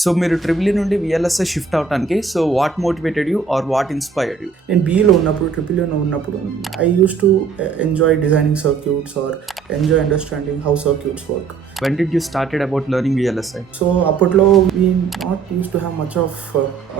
సో మీరు ట్రిపుల్ నుండి VLSI shift అవడానికి so what motivated you or what inspired you? నేను బీఈలో ఉన్నప్పుడు ట్రిపుల్లో ఉన్నప్పుడు I use to enjoy designing circuits or enjoy understanding how circuits work. When did you started about learning VLSI? So అప్పట్లో we not used to have much of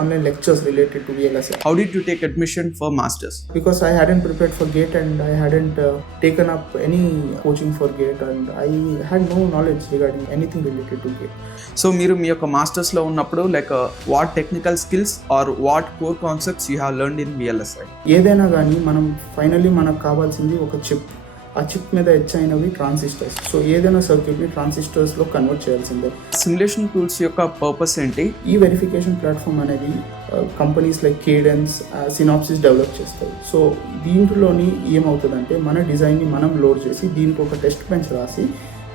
online lectures related to VLSI. How did you take admission for masters? Because I hadn't prepared for GATE and I hadn't taken up any coaching for GATE and I had no knowledge regarding anything related to GATE. So మీరు మీ యొక్క మాస్టర్స్లో ఉన్నప్పుడు like what technical skills or what core concepts you have learned in VLSI? ఏదైనా కానీ మనం ఫైనల్లీ మనకు కావాల్సింది ఒక చిప్. ఆ చిప్ మీద హెచ్ అయినవి ట్రాన్సిస్టర్స్. సో ఏదైనా సర్క్యూట్ని ట్రాన్సిస్టర్స్లో కన్వర్ట్ చేయాల్సిందే. సిమ్యులేషన్ టూల్స్ యొక్క పర్పస్ ఏంటి? ఈ వెరిఫికేషన్ ప్లాట్ఫామ్ అనేది companies like Cadence, synopsis develop చేస్తాయి. సో దీంట్లోని ఏమవుతుందంటే మన డిజైన్ని మనం లోడ్ చేసి దీనికి ఒక టెస్ట్ బెంచ్ రాసి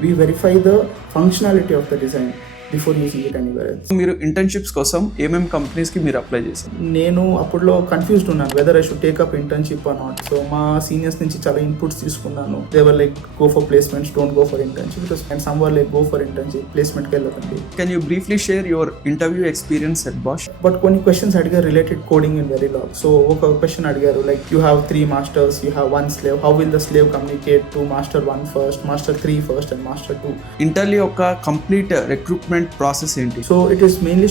we verify the functionality of the design before using it anywhere else. మీరు ఇంటర్న్షిప్స్ కోసం ఏమేమి కంపెనీస్కి మీరు అప్లై చేశారు? నేను అప్పుడులో కన్ఫ్యూజ్డ్ ఉన్నాను whether I should take up internship or not. So మా సీనియర్స్ నుంచి చాలా ఇన్పుట్స్ తీసుకున్నాను. They were like go for placements, don't go for internship. And some were like go for internship, ప్లేస్మెంట్కి వెళ్ళకండి. Can you briefly share your interview experience at Bosch? But కొన్ని questions అడిగారు related coding in Verilog. So ఒక question అడిగారు like you have 3 masters, you have 1 slave, how will the slave communicate to master 1 first, master 3 first and master 2? ఇంటర్లీ యొక్క complete recruitment process ఏంటి? So it is mainly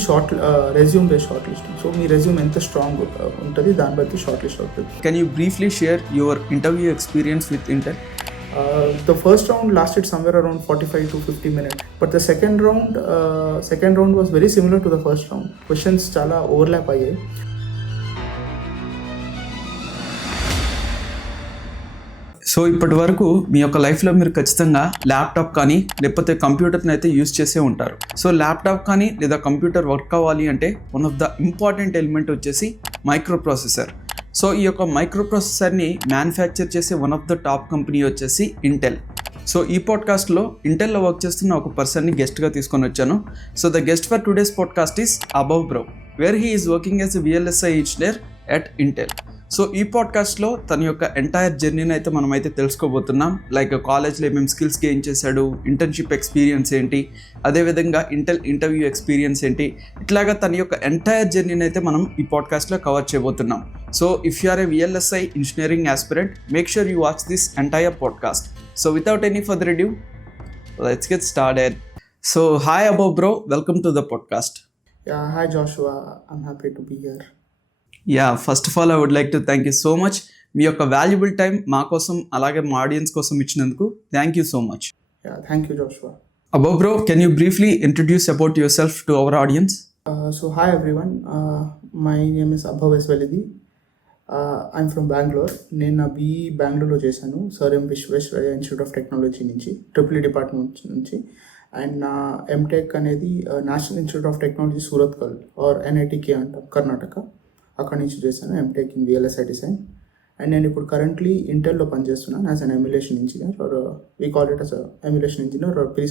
resume based short listing. So మీ రెజ్యూమ్ ఎంత స్ట్రాంగ్ ఉంటుంది దాన్ని బట్టి short list అవుతుంది. Can you briefly share your interview experience with Intel? The first round lasted somewhere around 45 to 50 minutes. But the second round was very similar to the first round. Questions చాలా overlap అయ్యాయి. సో ఇప్పటి వరకు మీ యొక్క లైఫ్లో మీరు ఖచ్చితంగా ల్యాప్టాప్ కానీ లేకపోతే కంప్యూటర్ని అయితే యూజ్ చేసే ఉంటారు. సో ల్యాప్టాప్ కానీ లేదా కంప్యూటర్ వర్క్ అవ్వాలి అంటే one of the important element వచ్చేసి మైక్రో ప్రాసెసర్. సో ఈ యొక్క మైక్రో ప్రాసెసర్ని మ్యానుఫ్యాక్చర్ చేసే one of the top company వచ్చేసి ఇంటెల్. సో ఈ పాడ్కాస్ట్లో ఇంటెల్లో వర్క్ చేస్తున్న ఒక పర్సన్ని గెస్ట్గా తీసుకొని వచ్చాను. So the guest for today's podcast is above bro, where he is working as a VLSI engineer at Intel. So ఈ పాడ్కాస్ట్లో తన యొక్క ఎంటైర్ జర్నీని అయితే మనమైతే తెలుసుకోబోతున్నాం. లైక్ కాలేజ్లో ఏమేమి స్కిల్స్ గెయిన్ చేశాడు, ఇంటర్న్షిప్ ఎక్స్పీరియన్స్ ఏంటి, అదేవిధంగా ఇంటెల్ ఇంటర్వ్యూ ఎక్స్పీరియన్స్ ఏంటి, ఇట్లాగా తన యొక్క ఎంటైర్ జర్నీని అయితే మనం ఈ పాడ్కాస్ట్లో కవర్ చేయబోతున్నాం. So if you are a VLSI engineering aspirant, make sure you watch this entire podcast. So without any further ado, let's get started. So hi Above bro, welcome to the podcast. Yeah, hi Joshua, I'm happy to be here. Yeah, first of all I would like to thank you so much. మీ యొక్క valuable time మా కోసం అలాగే మా ఆడియన్స్ కోసం ఇచ్చినందుకు thank you so much. Yeah, thank you Joshua. Above bro, can you briefly introduce about yourself to our audience? So hi everyone, my name is Abhav Esvalidi. I'm from Bengaluru. నేను నా BE బెంగళూరులో చేశాను, sir M Visvesvaraya Institute of Technology నుంచి, triple department నుంచి. And నా MTech అనేది National institute of Technology Surathkal or NITK అంటాం, కర్ణాటక. అక్కడి నుంచి చేశాను MTech in VLSI design. And నేను ఇప్పుడు కరెంట్లీ ఇంటెల్లో పనిచేస్తున్నాను as an emulation engineer, or we call it as emulation engineer or pre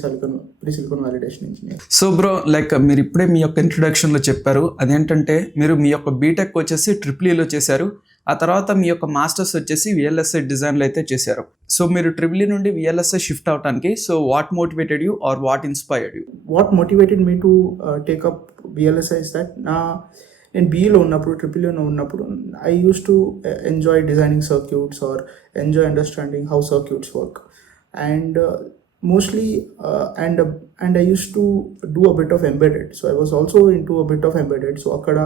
silicon validation engineer. So bro, like మీరు ఇప్పుడే మీ యొక్క ఇంట్రొడక్షన్లో చెప్పారు, అదేంటంటే మీరు మీ యొక్క బీటెక్ వచ్చేసి ట్రిపుల్ చేశారు, ఆ తర్వాత మీ యొక్క మాస్టర్స్ వచ్చేసి VLSI డిజైన్లో అయితే చేశారు. సో మీరు ట్రిపుల్ నుండి VLSI షిఫ్ట్ అవడానికి so what motivated you or what inspired you? What motivated me to take up VLSI is that నేను బీఈలో ఉన్నప్పుడు ట్రిపుల్లో ఉన్నప్పుడు I use to enjoy designing circuits or enjoy understanding how circuits work. And mostly and I used to do a bit of embedded, so I was also into a bit of embedded. So akkada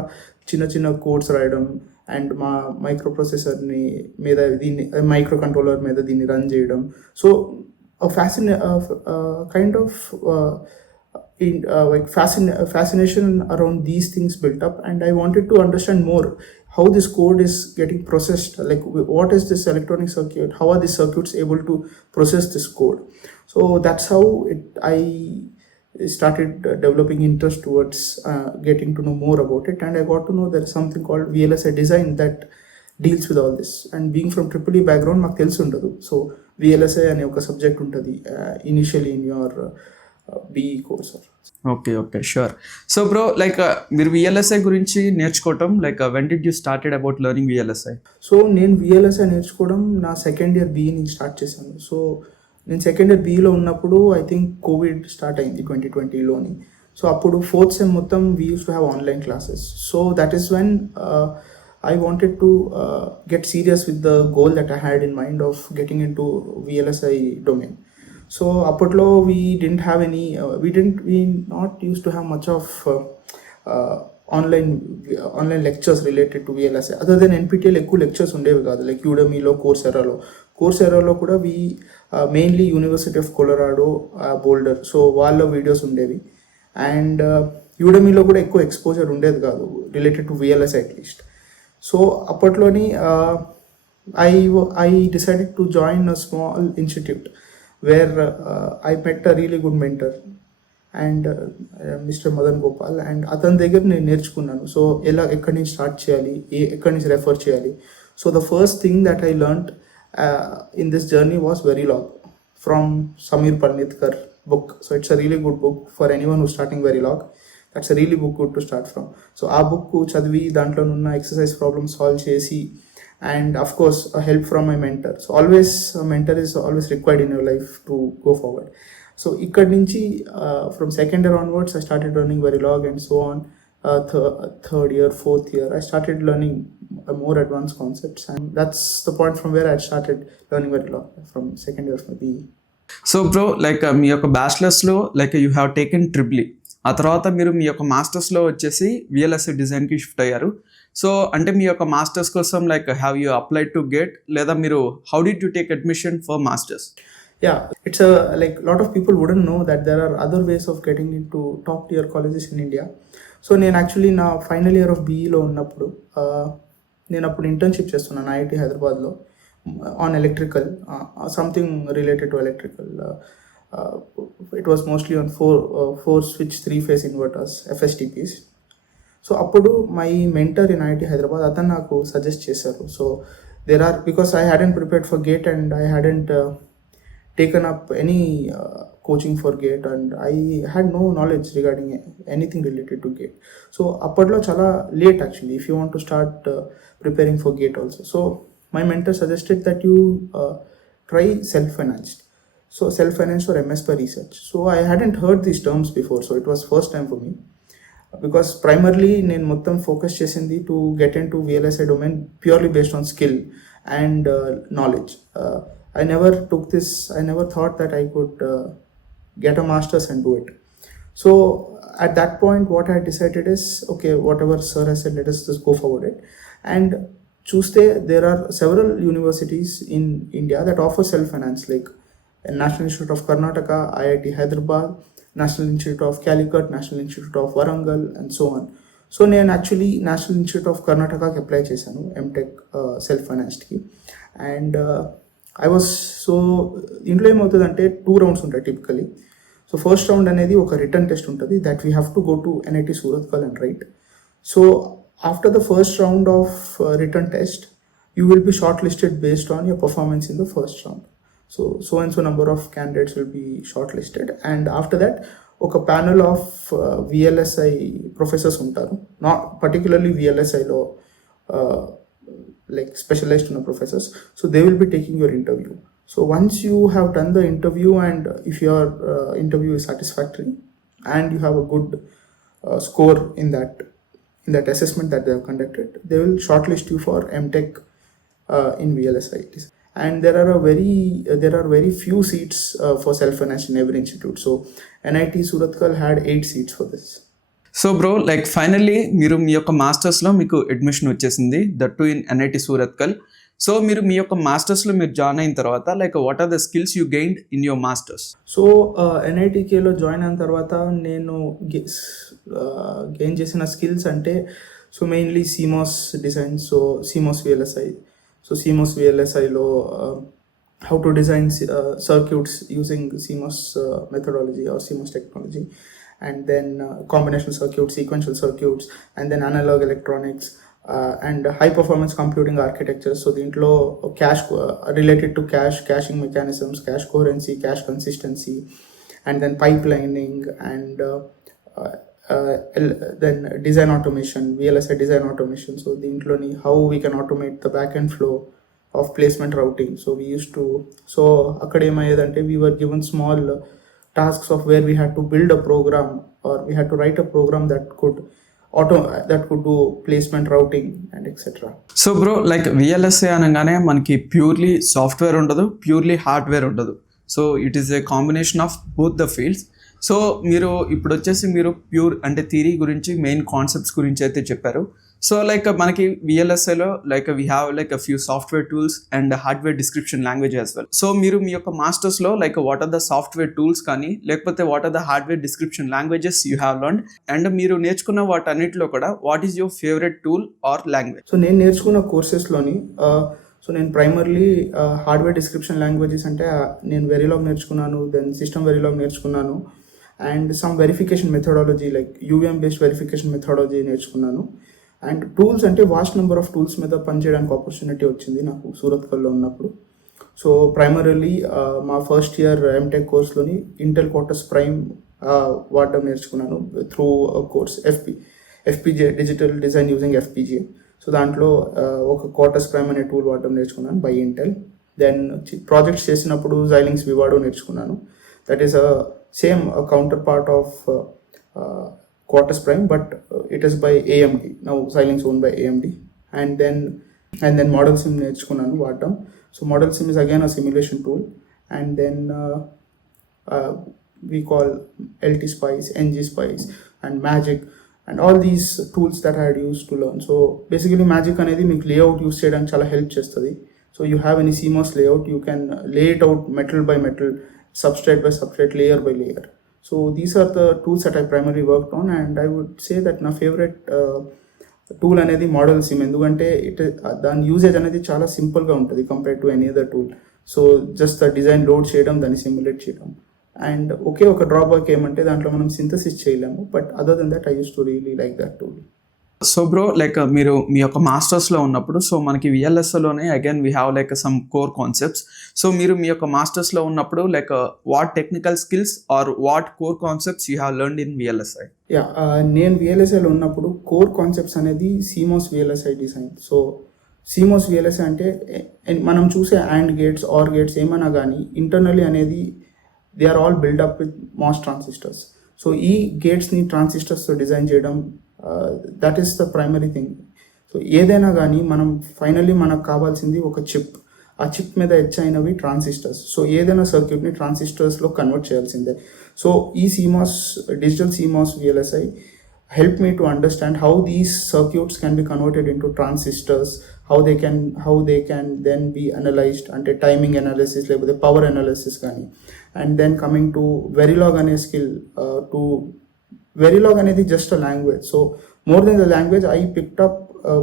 చిన్న కోడ్స్ రాయడం అండ్ మా మైక్రో ప్రాసెసర్ని మీద దీన్ని micro controller మీద దీన్ని రన్ చేయడం. So kind of fascination around these things built up, and I wanted to understand more how this code is getting processed, like what is this electronic circuit, how are these circuits able to process this code. So that's how I started developing interest towards getting to know more about it, and I got to know there is something called VLSI design that deals with all this. And being from triple E background మాకు తెలిసి ఉండదు. So VLSI అనే ఒక సబ్జెక్ట్ ఉంటుంది initially in your BE course. Okay sure. So bro, like మీరు VLSI గురించి నేర్చుకోవటం like when did you started about learning VLSI? So నేను VLSI నేర్చుకోవడం నా సెకండ్ ఇయర్ BE నుంచి స్టార్ట్ చేశాను. సో నేను సెకండ్ ఇయర్ BEలో ఉన్నప్పుడు ఐ థింక్ కోవిడ్ స్టార్ట్ అయింది 2020లోని. సో అప్పుడు ఫోర్త్ సెమ్ మొత్తం we use to have online classes. So that is when I wanted to get serious with the goal that I had in mind of getting into VLSI domain. So apatlo we didn't have any, we not used to have much of uh, online lectures related to VLSI. Other than NPTEL ఎక్కువ lectures ఉండేవి కాదు, like యూడమీలో, కోర్సెరాలో కూడా we mainly university of Colorado Boulder, so వాళ్ళ videos ఉండేవి. And యూడమీలో కూడా ఎక్కువ ఎక్స్పోజర్ ఉండేది కాదు related to VLSI at least. So అప్పట్లోని I decided to join a small institute where I met a really good mentor and mister Madan Gopal, అండ్ అతని దగ్గర నేను నేర్చుకున్నాను. సో ఎక్కడి నుంచి స్టార్ట్ చేయాలి, ఎక్కడి నుంచి రెఫర్ చేయాలి. So the first thing that I learned in this journey was Verilog from Samir Palnitkar book. So it's a really good book for anyone who's starting Verilog. That's a really good to start from. So ఆ బుక్ చదివి దాంట్లో ఉన్న exercise problem solve చేసి, and of course help from my mentor. So always mentor is always required in your life to go forward. So ఇక్కడి నుంచి from second year onwards I started learning Verilog, and so on third year, fourth year I started learning more advanced concepts, and that's the point from where I started learning Verilog, from second year of my BE. So bro, like మీ యొక్క బ్యాచిలర్స్లో like you have taken triple, ఆ తర్వాత మీరు మీ యొక్క మాస్టర్స్లో వచ్చేసి VLSI డిజైన్కి షిఫ్ట్ అయ్యారు. సో అంటే మీ యొక్క మాస్టర్స్ కోసం like have you applied to get, లేదా మీరు how did you take admission for masters? Yeah, it's a like lot of people wouldn't know that there are other ways of getting into top tier colleges in India. So నేను actually నా final year of BEలో ఉన్నప్పుడు నేను అప్పుడు internship చేస్తున్నాను IIT హైదరాబాద్లో on electrical, something related to electrical. It was mostly on four switch 3-phase inverters, FSTPs. So అప్పుడు my mentor in IIT Hyderabad అతను నాకు సజెస్ట్ చేశారు. So because I hadn't prepared for GATE and I hadn't taken up any coaching for GATE, and I had no knowledge regarding anything related to GATE. So appadlo chala late actually if you want to start preparing for GATE also. So my mentor suggested that you try self-financed. So self-financed or MS per research. So I hadn't heard these terms before, so it was first time for me, because primarily నేను మొత్తం ఫోకస్ చేసింది to get in to VLSI domain purely based on skill and knowledge. I never thought that I could get a master's and do it. So at that point what I decided is, okay, whatever sir has said, let us just go forward it. And చూస్తే there are several universities in India that offer self-finance, like National Institute of Karnataka, IIT Hyderabad, National Institute of Calicut, National Institute of Warangal, and so on. So నేను actually national institute of కర్ణాటకకి apply చేశాను MTech self ఫైనాన్స్డ్కి. And I was so ఇంట్లో ఏమవుతుందంటే 2 rounds ఉంటాయి typically. So first round అనేది ఒక written test ఉంటుంది that we have to go to NIT Surathkal and write. So after the first round of return test you will be short listed based on your performance in the first round. So and so number of candidates will be shortlisted, and after that ఒక panel of VLSI professors ఉంటారు, not particularly VLSIలో like specialized in professors. So they will be taking your interview. So once you have done the interview, and if your interview is satisfactory and you have a good score in that assessment that they have conducted, they will shortlist you for MTech in VLSI. And there are very few seats for self-finance in every institute. So NIT Surathkal had 8 seats for this. So bro, like finally మీరు మీ యొక్క మాస్టర్స్లో మీకు admission వచ్చేసింది, that too in NIT Surathkal. So మీరు మీ యొక్క మాస్టర్స్లో మీరు జాయిన్ అయిన తర్వాత like what are the skills you gained in your masters? So NITKలో జాయిన్ అయిన తర్వాత నేను గెయిన్ చేసిన స్కిల్స్ అంటే, so mainly CMOS design, so CMOS VLSI. So CMOS VLSIలో how to design circuits using CMOS methodology or CMOS technology, and then combinational circuits, sequential circuits, and then analog electronics, and high performance computing architecture. So దీంట్లో cache related to caching mechanisms, cache coherency, cache consistency, and then pipelining, and then design automation, VLSI design automation. So దీంట్లోని how we can automate the backend flow of placement routing. So we used to, అక్కడ ఏమయ్యేదంటే we were given small tasks of where we had to build a program or we had to write a program that could do placement, routing, and etc. So bro like VLSI అనగానే మనకి purely software ఉండదు, purely hardware ఉండదు. So it is a combination of both the fields. So మీరు ఇప్పుడు వచ్చేసి మీరు ప్యూర్ అంటే థియరీ గురించి, మెయిన్ కాన్సెప్ట్స్ గురించి అయితే చెప్పారు. సో లైక్ మనకి విఎల్ఎస్ఏలో like we have like a few software tools and hardware description language as well. So మీరు మీ యొక్క మాస్టర్స్లో like what are the software tools కానీ లేకపోతే what are the hardware description languages you have learned, and మీరు నేర్చుకున్న వాటన్నిటిలో కూడా what is your favourite tool or language? So నేను నేర్చుకున్న కోర్సెస్లోని సో నేను ప్రైమర్లీ హార్డ్వేర్ డిస్క్రిప్షన్ లాంగ్వేజెస్ అంటే నేను వెరిలాగ్ నేర్చుకున్నాను, దెన్ సిస్టమ్ వెరిలాగ్ నేర్చుకున్నాను, and some verification methodology like UVM based verification methodology నేర్చుకున్నాను. అండ్ టూల్స్ అంటే వాస్ట్ నెంబర్ ఆఫ్ టూల్స్ మీద పనిచేయడానికి ఆపర్చునిటీ వచ్చింది నాకు సూరత్కల్లో ఉన్నప్పుడు. సో ప్రైమరీలీ మా ఫస్ట్ ఇయర్ ఎంటెక్ కోర్స్లోని ఇంటెల్ క్వార్టర్స్ ప్రైమ్ వాడడం నేర్చుకున్నాను through course FPGA digital design using FPGA. So దాంట్లో ఒక క్వార్టర్స్ ప్రైమ్ అనే టూల్ వాడడం నేర్చుకున్నాను బై ఇంటెల్. దెన్ ప్రాజెక్ట్స్ చేసినప్పుడు Xilinx వివాడో నేర్చుకున్నాను. That is same counterpart of Quartus Prime, but it is by AMD. Now Xilinx owned by AMD. And then Model Sim నేర్చుకున్నాను వాడటం. So Model Sim is again a simulation tool. And then we call LT Spice, NG Spice, and Magic, and all these tools that I had used to learn. So basically Magic అనేది మీకు layout use చేయడానికి చాలా హెల్ప్ చేస్తుంది. So you have any CMOS layout, you can lay it out metal by metal, substrate by substrate, layer by layer. So these are the tools that I primarily worked on, and I would say that నా favourite tool అనేది model SIM. ఎందుకంటే దాని యూజేజ్ అనేది చాలా సింపుల్గా ఉంటుంది compare to any other tool. So just the design load చేయడం, దాన్ని సిమ్యులేట్ చేయడం. అండ్ ఒకే ఒక డ్రాబ్యాక్ ఏమంటే దాంట్లో మనం సింథసిస్ చేయలేము, but other than that I use to really like that tool. So bro like మీరు మీ యొక్క మాస్టర్స్లో ఉన్నప్పుడు, సో మనకి విఎల్ఎస్ఏలోనే again we have like some core concepts. So మీరు మీ యొక్క మాస్టర్స్లో ఉన్నప్పుడు like what technical skills or what core concepts you have learned in VLSI? నేను విఎల్ఎస్ఐలో ఉన్నప్పుడు కోర్ కాన్సెప్ట్స్ అనేది CMOS VLSI design. So CMOS VLSI అంటే మనం చూసే AND గేట్స్, OR గేట్స్ ఏమైనా కానీ ఇంటర్నల్లీ అనేది they are all build up with MOS transistors. So ఈ గేట్స్ని ట్రాన్సిస్టర్స్తో డిజైన్ చేయడం, that is the primary thing. So ఏదైనా కానీ మనం ఫైనల్లీ మనకు కావాల్సింది ఒక చిప్. ఆ చిప్ మీద ఎచ్ అయినవి ట్రాన్సిస్టర్స్. సో ఏదైనా సర్క్యూట్ని ట్రాన్సిస్టర్స్లో కన్వర్ట్ చేయాల్సిందే. సో ఈ digital CMOS VLSI helped me to understand how these circuits can be converted into transistors, how they can then be analyzed అంటే టైమింగ్ అనాలిసిస్ లేకపోతే పవర్ అనాలిసిస్ కానీ. అండ్ దెన్ కమింగ్ టు వెరిలాగ్ అనే స్కిల్. Verilog అనేది just a language. So more than the language, I picked up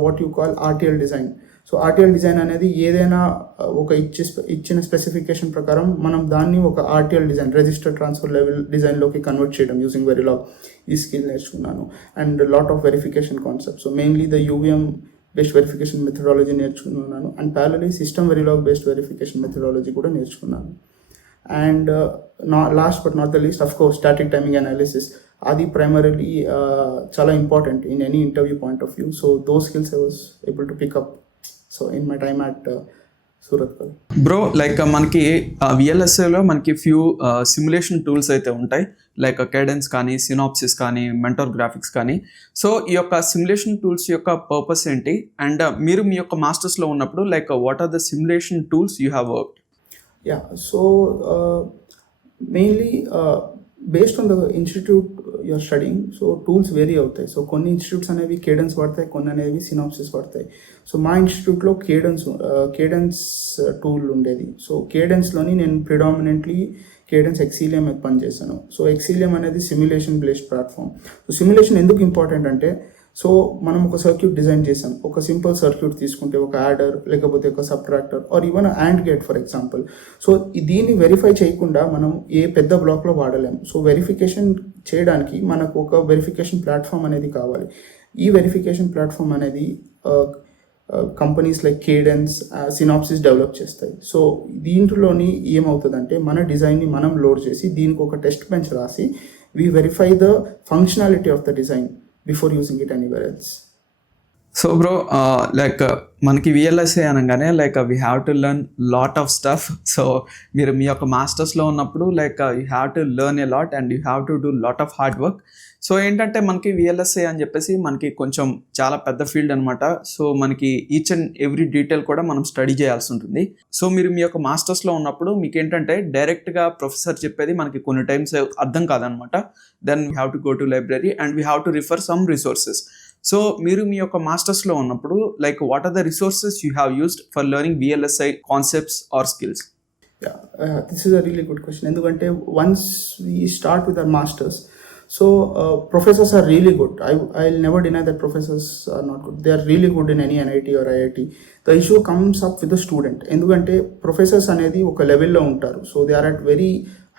what you call RTL design. So RTL design అనేది ఏదైనా ఒక ఇచ్చిన స్పెసిఫికేషన్ ప్రకారం మనం దాన్ని ఒక RTL design, register transfer level డిజైన్లోకి కన్వర్ట్ చేయడం యూజింగ్ వెరిలాగ్. ఈ స్కిల్ నేర్చుకున్నాను. And lot of verification concepts. So mainly the UVM based verification methodology నేర్చుకున్నాను. And parallelly system Verilog based verification methodology కూడా నేర్చుకున్నాను. And last but not the least, of course static timing analysis. అది primarily చాలా important in any interview point of view. So those skills I was able to pick up so in my time at Surathkal. Bro like మనకి విఎల్ఎస్ఏలో మనకి few simulation tools అయితే ఉంటాయి, like Cadence కానీ, Synopsys కానీ, Mentor Graphics కానీ. So ఈ యొక్క సిమ్యులేషన్ టూల్స్ యొక్క పర్పస్ ఏంటి, అండ్ మీరు మీ యొక్క మాస్టర్స్లో ఉన్నప్పుడు like what are the simulation tools you have worked? So mainly based on the institute you're studying, so tools vary అవుతాయి. సో కొన్ని ఇన్స్టిట్యూట్స్ అనేవి కేడెన్స్ వాడతాయి, కొన్ని అనేవి సినాప్సిస్ వాడతాయి. సో మా ఇన్స్టిట్యూట్లో కేడెన్స్ టూల్ ఉండేది. సో కేడెన్స్లోని నేను ప్రిడామినెంట్లీ కేడెన్స్ ఎక్సీలియం మీద పనిచేశాను. సో ఎక్సీలియం అనేది simulation based platform. So simulation ఎందుకు ఇంపార్టెంట్ అంటే, సో మనం ఒక సర్క్యూట్ డిజైన్ చేసాం. ఒక సింపుల్ సర్క్యూట్ తీసుకుంటే ఒక యాడర్ లేకపోతే ఒక subtractor or even AND gate for example. So దీన్ని వెరిఫై చేయకుండా మనం ఏ పెద్ద బ్లాక్లో వాడలేము. సో వెరిఫికేషన్ చేయడానికి మనకు ఒక వెరిఫికేషన్ ప్లాట్ఫామ్ అనేది కావాలి. ఈ వెరిఫికేషన్ ప్లాట్ఫామ్ అనేది companies like Cadence, synopsis develop చేస్తాయి. సో దీంట్లోని ఏమవుతుందంటే మన డిజైన్ని మనం లోడ్ చేసి దీనికి ఒక టెస్ట్ బెంచ్ రాసి we verify the functionality of the design before using it anywhere else. So bro like మనకి విఎల్ఎస్ఏ అనగానే like we have to learn lot of stuff. So మీరు మీ యొక్క మాస్టర్స్లో ఉన్నప్పుడు like you have to learn a lot and you have to do lot of hard work. So ఏంటంటే మనకి విఎల్ఎస్ఏ అని చెప్పేసి మనకి కొంచెం చాలా పెద్ద ఫీల్డ్ అనమాట. సో మనకి ఈచ్ అండ్ ఎవ్రీ డీటెయిల్ కూడా మనం స్టడీ చేయాల్సి ఉంటుంది. సో మీరు మీ యొక్క మాస్టర్స్లో ఉన్నప్పుడు మీకు ఏంటంటే డైరెక్ట్గా ప్రొఫెసర్ చెప్పేది మనకి కొన్ని టైమ్స్ అర్థం కాదనమాట. Then we have to go to library and we have to refer some resources. So మీరు మీ యొక్క మాస్టర్స్లో ఉన్నప్పుడు like what are the resources you have used for learning VLSI concepts or skills? This is a really good question. ఎందుకంటే once we start with our masters, so professors are really good. I'll never deny that professors are not good. They are really good in any NIT or IIT. The issue comes up with the student. ఎందుకంటే professors అనేది ఒక లెవెల్లో ఉంటారు. So they are at very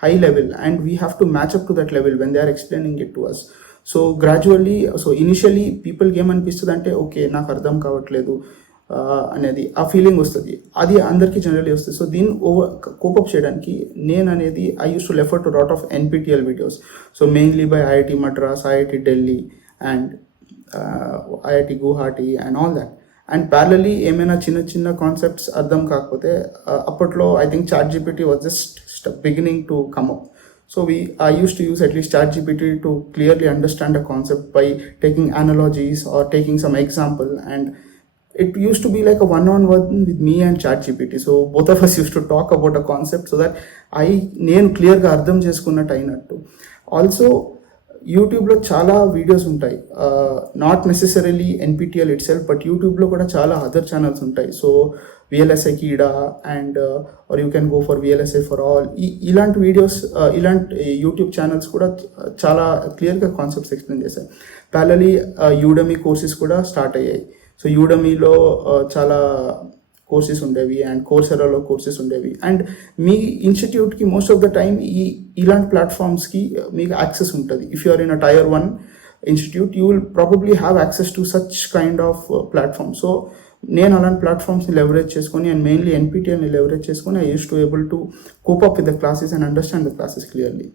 high level and we have to match up to that level when they are explaining it to us. So gradually initially పీపుల్కి ఏమనిపిస్తుంది అంటే ఓకే నాకు అర్థం కావట్లేదు అనేది ఆ ఫీలింగ్ వస్తుంది. అది అందరికీ జనరలీ వస్తుంది. సో దీన్ని కోపప్ చేయడానికి నేను అనేది I use to refer to lot of NPTEL videos. So mainly by IIT Madras, IIT Delhi and IIT Guwahati and all that. And ప్యారలీ ఏమైనా చిన్న చిన్న కాన్సెప్ట్స్ అర్థం కాకపోతే అప్పట్లో I think ChatGPT was just beginning to come up. So I used to use at least ChatGPT to clearly understand a concept by taking analogies or taking some example, and it used to be like a one-on-one with me and ChatGPT. So both of us used to talk about a concept so that నేను క్లియర్గా అర్థం చేసుకున్నట్టు అయినట్టు. ఆల్సో యూట్యూబ్లో చాలా videos ఉంటాయి, not necessarily NPTEL itself, but యూట్యూబ్లో కూడా చాలా అదర్ ఛానల్స్ ఉంటాయి. So VLSI Keeda and or you can go for VLSI for all. ఇలాంటి వీడియోస్, ఇలాంటి యూట్యూబ్ ఛానల్స్ కూడా చాలా క్లియర్గా కాన్సెప్ట్స్ ఎక్స్ప్లెయిన్ చేశాయి. ప్యారలీ యూడమీ కోర్సెస్ కూడా స్టార్ట్ అయ్యాయి. సో యూడమీలో చాలా కోర్సెస్ ఉండేవి అండ్ కోర్సెరాలో కోర్సెస్ ఉండేవి. అండ్ మీ ఇన్స్టిట్యూట్కి మోస్ట్ ఆఫ్ ద టైమ్ ఇలాంటి ప్లాట్ఫామ్స్కి మీకు యాక్సెస్ ఉంటుంది. If you are in a Tier 1 institute you will probably have access to such kind of platform. So నేను అలాంటి ప్లాట్ఫామ్స్ని లెవరేజ్ చేసుకొని అండ్ మెయిన్లీ NPTELని లెవరేజ్ చేసుకొని I use to able to cope up with the classes and understand the classes clearly.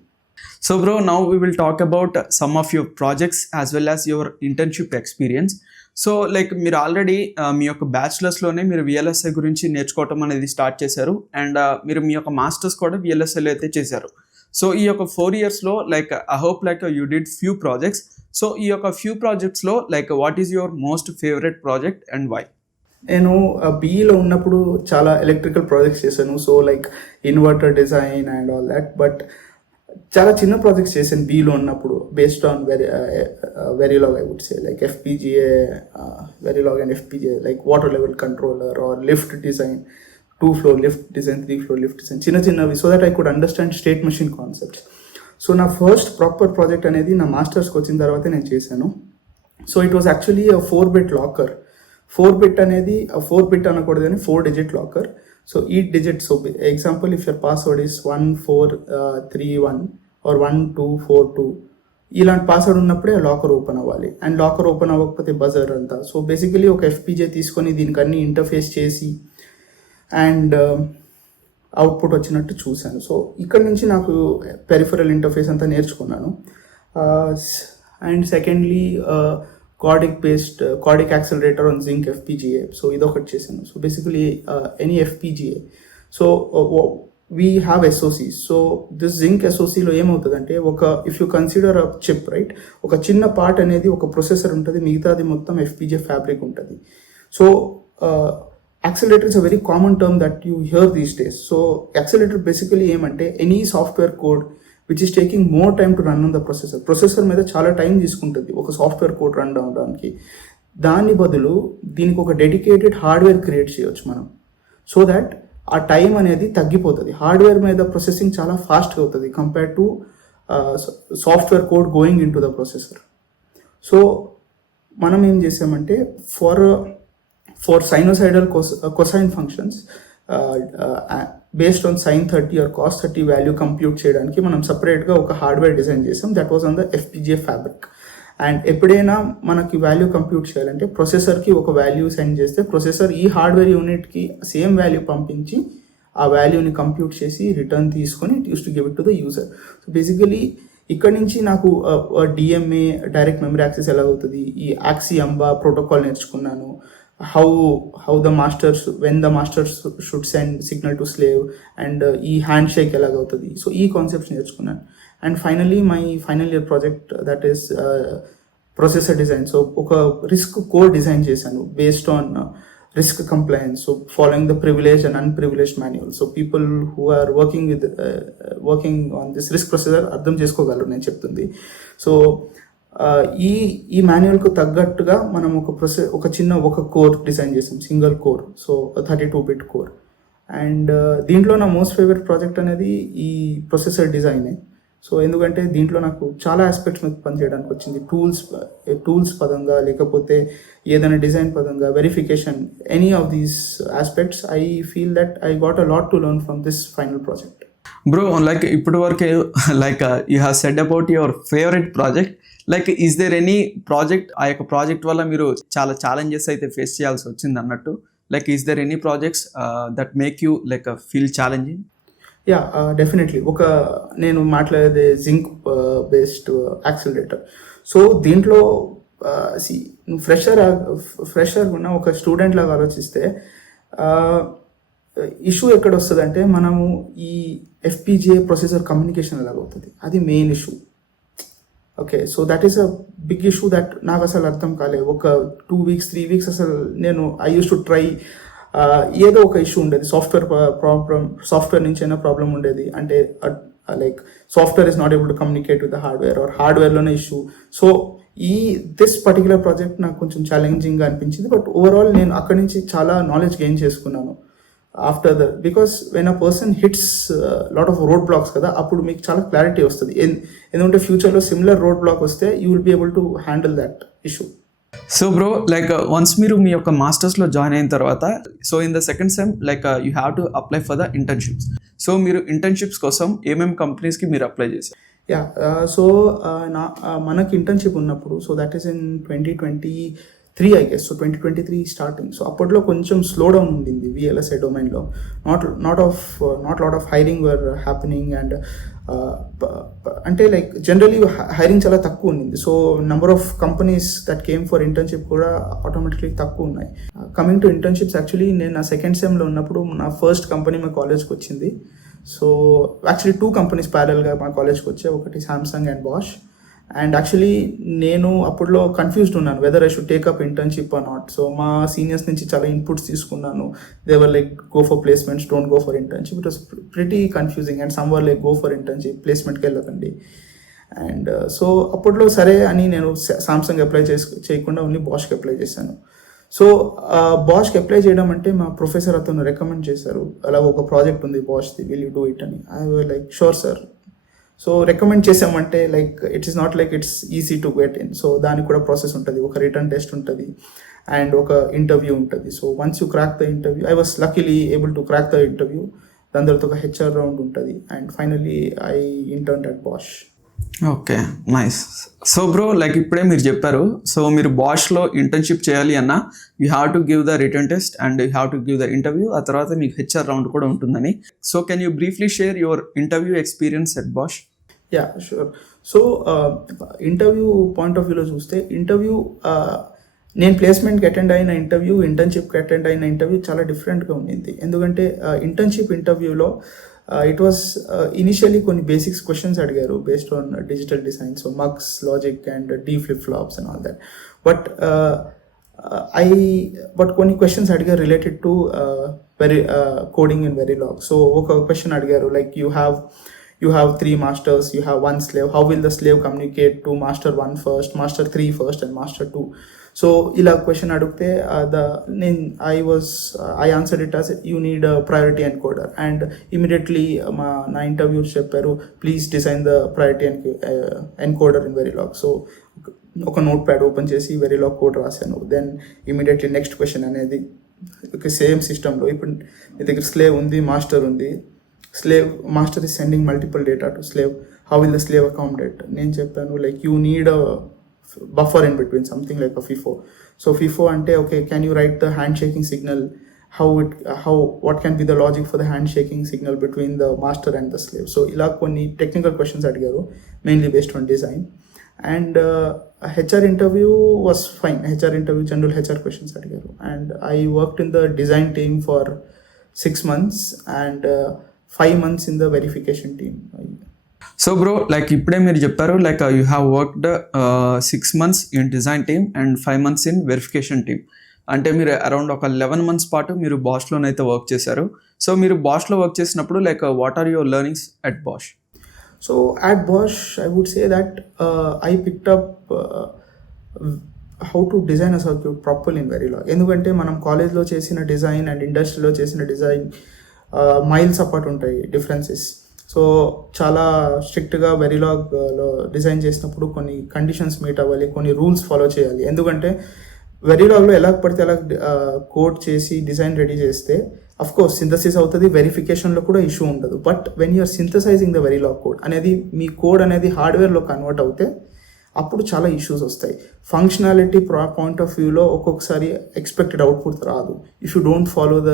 So bro, now we will talk about some of your projects as well as your internship experience. So like మీరు ఆల్రెడీ మీ యొక్క బ్యాచులర్స్లోనే మీరు VLSI గురించి నేర్చుకోవటం అనేది స్టార్ట్ చేశారు అండ్ మీరు మీ యొక్క మాస్టర్స్ కూడా VLSIలో అయితే చేశారు. సో ఈ యొక్క 4 yearsలో like I hope like you did few projects. So ఈ యొక్క ఫ్యూ ప్రాజెక్ట్స్లో like what is your most favourite project and why? నేను BEలో ఉన్నప్పుడు చాలా ఎలక్ట్రికల్ ప్రాజెక్ట్స్ చేశాను. So like inverter design and all that. But చాలా చిన్న ప్రాజెక్ట్స్ చేశాను BEలో ఉన్నప్పుడు based on Verilog I would say, like FPGA, Verilog and FPGA, like water level controller or lift design, 2-floor lift design, 3-floor lift design, చిన్న చిన్నవి, so that I could understand state machine concepts. So నా first proper project అనేది నా మాస్టర్స్కి వచ్చిన తర్వాతే నేను చేశాను. So it was actually 4-bit locker. 4-bit అనేది 4-bit అనకూడదు కానీ 4-digit locker. So each digit, so example if your password is 1431 or 1242, ఇలాంటి పాస్వర్డ్ ఉన్నప్పుడే లాకర్ ఓపెన్ అవ్వాలి. అండ్ లాకర్ ఓపెన్ అవ్వకపోతే బజర్ అంతా. సో బేసికలీ ఒక FPGA తీసుకొని దీనికి అన్ని ఇంటర్ఫేస్ చేసి అండ్ అవుట్పుట్ వచ్చినట్టు చూశాను. సో ఇక్కడ నుంచి నాకు పెరిఫరల్ ఇంటర్ఫేస్ అంతా నేర్చుకున్నాను. And secondly CORDIC accelerator on Zynq FPGA. So ఇదొకటి చేశాను. So basically any FPGA. So we have SoCs. So this Zynq SoCలో ఏమవుతుందంటే if you consider a chip, right, ఒక చిన్న పార్ట్ అనేది ఒక ప్రొసెసర్ ఉంటుంది, మిగతాది మొత్తం FPGA ఫ్యాబ్రిక్ ఉంటుంది. So accelerator is a very common term that you hear these days. So accelerator basically ఏమంటే any software code which is taking more time to run on the processor మీద చాలా టైం తీసుకుంటుంది ఒక సాఫ్ట్వేర్ కోడ్ రన్ అవడానికి. దాని బదులు దీనికి ఒక డెడికేటెడ్ హార్డ్వేర్ క్రియేట్ చేయవచ్చు మనం, సో దట్ ఆ టైం అనేది తగ్గిపోతుంది. హార్డ్వేర్ మీద ప్రాసెసింగ్ చాలా ఫాస్ట్గా అవుతుంది compare to software code going in to the processor. So మనం ఏం చేసామంటే for sinusoidal cosine functions based on sin 30 or cos 30 value compute చేయడానికి మనం సపరేట్గా ఒక హార్డ్వేర్ డిజైన్ చేసాం. That was on the FPGA fabric. And ఎప్పుడైనా మనకి వాల్యూ కంప్యూట్ చేయాలంటే ప్రొసెసర్కి ఒక వాల్యూ సెండ్ చేస్తే ప్రొసెసర్ ఈ హార్డ్వేర్ యూనిట్కి సేమ్ వాల్యూ పంపించి ఆ వాల్యూని కంప్యూట్ చేసి రిటర్న్ తీసుకొని it use to give it to the user. So basically ఇక్కడ నుంచి నాకు డిఎంఏ డైరెక్ట్ మెమరీ యాక్సెస్ ఎలా అవుతుంది, ఈ యాక్సీ అంబా ప్రోటోకాల్ నేర్చుకున్నాను, how the masters when the masters should send signal to slave, and ఈ హ్యాండ్ షేక్ ఎలాగవుతుంది. సో ఈ కాన్సెప్ట్స్ నేర్చుకున్నాను. And finally my final year project that is processor design. So ఒక రిస్క్ కోడ్ డిజైన్ చేశాను based on risk compliance, so following the privileged and unprivileged manual. So people who are working on this risk procedure అర్థం చేసుకోగలరు నేను చెప్తుంది. సో ఈ మాన్యువల్కు తగ్గట్టుగా మనం ఒక కోర్ డిజైన్ చేసాం, single core, so 32-bit core. And దీంట్లో నా మోస్ట్ ఫేవరెట్ ప్రాజెక్ట్ అనేది ఈ ప్రొసెసర్ డిజైనే. సో ఎందుకంటే దీంట్లో నాకు చాలా ఆస్పెక్ట్స్ మీద పనిచేయడానికి వచ్చింది. టూల్స్ పదంగా, లేకపోతే ఏదైనా డిజైన్ పదంగా, verification, any of these aspects I feel that I got a lot to learn from this final project. Bro, like ఇప్పటి వరకు like you have said about your favourite project. Like is there any project, ఆ యొక్క ప్రాజెక్ట్ వల్ల మీరు చాలా ఛాలెంజెస్ అయితే ఫేస్ చేయాల్సి వచ్చింది అన్నట్టు, like is there any projects that make you like feel challenging? Yeah, definitely. నేను మాట్లాడేది జింక్ బేస్డ్ యాక్సిలరేటర్. సో దీంట్లో ఫ్రెషర్ ఉన్న ఒక స్టూడెంట్ లాగా ఆలోచిస్తే ఇష్యూ ఎక్కడ వస్తుంది అంటే, మనము ఈ FPGA ప్రొసెసర్ కమ్యూనికేషన్ ఎలాగవుతుంది, అది main issue. Okay, so that is a big issue that నాకు అసలు అర్థం కాలేదు. ఒక 2 weeks 3 weeks అసలు నేను ఐ యూస్ టు ట్రై, ఏదో ఒక ఇష్యూ ఉండేది, సాఫ్ట్వేర్ నుంచి అయినా ప్రాబ్లం ఉండేది. అంటే like software is not able to communicate with the hardware, or హార్డ్వేర్లోనే issue. So this particular project నాకు కొంచెం ఛాలెంజింగ్గా అనిపించింది. బట్ ఓవరాల్ నేను అక్కడి నుంచి చాలా నాలెడ్జ్ గెయిన్ చేసుకున్నాను after the, because when a person hits lot of road blocks కదా, అప్పుడు మీకు చాలా క్లారిటీ వస్తుంది. ఎందుకంటే ఫ్యూచర్లో సిమిలర్ రోడ్ బ్లాక్ వస్తే you will be able to handle that issue. So bro, like once మీరు మీ యొక్క మాస్టర్స్లో జాయిన్ అయిన తర్వాత, so in the second sem like you have to apply for the internships. So మీరు ఇంటర్న్షిప్స్ కోసం ఏమేమి కంపెనీస్కి మీరు అప్లై చేశారు? యా, సో మనకి ఇంటర్న్షిప్ ఉన్నప్పుడు, so that is in 2023 I guess. So 2023 starting. So అప్పట్లో కొంచెం స్లో డౌన్ ఉండింది VLSI డొమైన్లో. Not lot of hiring were happening, and అంటే లైక్ జనరలీ హైరింగ్ చాలా తక్కువ ఉండింది. So number of companies that came for internship కూడా ఆటోమేటిక్లీ తక్కువ ఉన్నాయి. కమింగ్ టు ఇంటర్న్షిప్స్, యాక్చువల్లీ నేను నా సెకండ్ సెమ్లో ఉన్నప్పుడు నా ఫస్ట్ కంపెనీ మా కాలేజ్కి వచ్చింది. సో యాక్చువల్లీ 2 కంపెనీస్ ప్యారల్గా మా కాలేజ్కి వచ్చాయి, ఒకటి Samsung and Bosch. And actually నేను అప్పుడులో కన్ఫ్యూజ్డ్ ఉన్నాను whether I should take up internship or not. So మా సీనియర్స్ నుంచి చాలా ఇన్పుట్స్ తీసుకున్నాను. They were like go for placements, don't go for internship. It was pretty confusing. And some were like go for internship, ప్లేస్మెంట్కి వెళ్ళకండి. And so అప్పట్లో సరే అని నేను సామ్సంగ్ అప్లై చేయకుండా ఓన్లీ బాష్కి అప్లై చేశాను. సో బాష్కి అప్లై చేయడం అంటే మా ప్రొఫెసర్ అతను రికమెండ్ చేశారు, అలా ఒక ప్రాజెక్ట్ ఉంది బాష్ది, విల్ యూ డూ ఇట్ అని. I were like sure sir. So recommend చేసామంటే like it is not like it's easy to get in. So దానికి కూడా ప్రాసెస్ ఉంటుంది, ఒక రిటర్న్ టెస్ట్ ఉంటుంది అండ్ ఒక ఇంటర్వ్యూ ఉంటుంది. So once you crack the interview, I was luckily able to crack the interview. దాని తర్వాత ఒక HR రౌండ్ ఉంటుంది, and finally I intern at Bosch. Okay, nice. So bro, like ఇప్పుడే మీరు చెప్పారు, సో మీరు బాష్లో ఇంటర్న్షిప్ చేయాలి అన్న you have to give the written test and you have to give the interview. ఆ తర్వాత మీకు HR రౌండ్ కూడా ఉంటుందని. So can you briefly share your interview experience at Bosch? Yeah, sure. So interview point of వ్యూలో చూస్తే, interview నేను ప్లేస్మెంట్కి attend అయిన ఇంటర్వ్యూ, ఇంటర్న్షిప్కి అటెండ్ అయిన ఇంటర్వ్యూ చాలా డిఫరెంట్గా ఉండింది. ఎందుకంటే ఇంటర్న్షిప్ ఇంటర్వ్యూలో ఇట్ వాస్ ఇనిషియలీ కొన్ని బేసిక్స్ క్వశ్చన్స్ అడిగారు based on digital design, so muxes, logic and D flip flops and all that. But కొన్ని క్వశ్చన్స్ అడిగారు related to coding in Verilog. So ఒక క్వశ్చన్ అడిగారు like you have 3 masters, you have 1 slave, how will the slave communicate to master 1 first, master 3 first and master 2? So ila question adugte I answered it as you need a priority encoder, and immediately na interview chepparu please design the priority encoder in Verilog. So oka notepad open chesi Verilog code rasanu. Then immediately next question anedi okay same system lo ippudu మీ దగ్గర slave undi, master undi, slave master is sending multiple data to slave, how will the slave accommodate? నేను చెప్పాను like you need a buffer in between, something like a FIFO. So FIFO ante okay, can you write the handshaking signal what can be the logic for the handshaking signal between the master and the slave. So ఇలా కొన్ని technical questions అడిగారు, mainly based on design. And HR interview was fine. HR interview general HR questions అడిగారు. And I worked in the design team for 6 months and 5 months in the verification team. So bro, like ఇప్పుడే మీరు చెప్పారు like you have worked 6 months in design team and 5 months in verification team. అంటే మీరు అరౌండ్ ఒక 11 months పాటు మీరు బాష్లోనైతే వర్క్ చేశారు. సో మీరు బాష్లో వర్క్ చేసినప్పుడు like what are your learnings at Bosch? So at Bosch, I would say that I picked up how to design a circuit properly in Verilog. ఎందుకంటే మనం కాలేజ్లో చేసిన డిజైన్ అండ్ ఇండస్ట్రీలో చేసిన డిజైన్ మైల్స్ అపార్ట్ ఉంటాయి డిఫరెన్సెస్. సో చాలా స్ట్రిక్ట్గా వెరిలాగ్లో డిజైన్ చేసినప్పుడు కొన్ని కండిషన్స్ మీట్ అవ్వాలి, కొన్ని రూల్స్ ఫాలో చేయాలి. ఎందుకంటే వెరిలాగ్లో ఎలా పడితే అలా కోడ్ చేసి డిజైన్ రెడీ చేస్తే అఫ్ కోర్స్ సింథసిస్ అవుతుంది, వెరిఫికేషన్లో కూడా ఇష్యూ ఉండదు. But when you're synthesizing the Verilog code అనేది, మీ కోడ్ అనేది హార్డ్వేర్లో కన్వర్ట్ అవుతే అప్పుడు చాలా ఇష్యూస్ వస్తాయి. ఫంక్షనాలిటీ పాయింట్ ఆఫ్ వ్యూలో ఒక్కొక్కసారి ఎక్స్పెక్టెడ్ అవుట్పుట్ రాదు if you don't follow the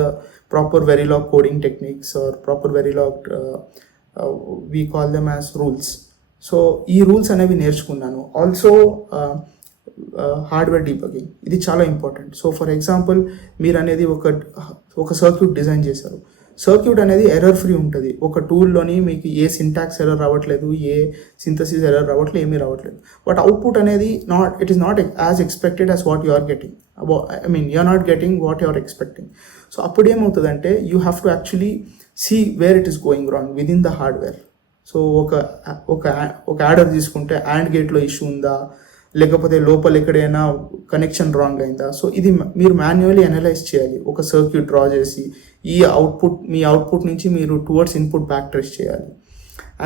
proper Verilog coding techniques or proper Verilog we call them as rules. So ఈ రూల్స్ అనేవి నేర్చుకున్నాను. ఆల్సో హార్డ్వేర్ డీబగింగ్, ఇది చాలా ఇంపార్టెంట్. సో ఫర్ ఎగ్జాంపుల్ మీరు అనేది ఒక సర్క్యూట్ డిజైన్ చేశారు. సర్క్యూట్ అనేది ఎర్రర్ ఫ్రీ ఉంటుంది. ఒక టూల్లోని మీకు ఏ సింటాక్స్ ఎర్రర్ రావట్లేదు, ఏ సింథసిస్ ఎర్రర్ రావట్లేదు, ఏమీ రావట్లేదు. బట్ అవుట్పుట్ అనేది it is not as expected as what you are getting. You are not getting what you are expecting. So అప్పుడు ఏమవుతుందంటే you have to actually see where it is going wrong within the hardware. So ఒక adder తీసుకుంటే and గేట్లో issue ఉందా, లేకపోతే లోపల ఎక్కడైనా connection wrong అయిందా. సో ఇది మీరు మాన్యువల్లీ అనలైజ్ చేయాలి. ఒక సర్క్యూట్ డ్రా చేసి మీ అవుట్పుట్ నుంచి మీరు టువర్డ్స్ ఇన్పుట్ బ్యాక్ ట్రేస్ చేయాలి.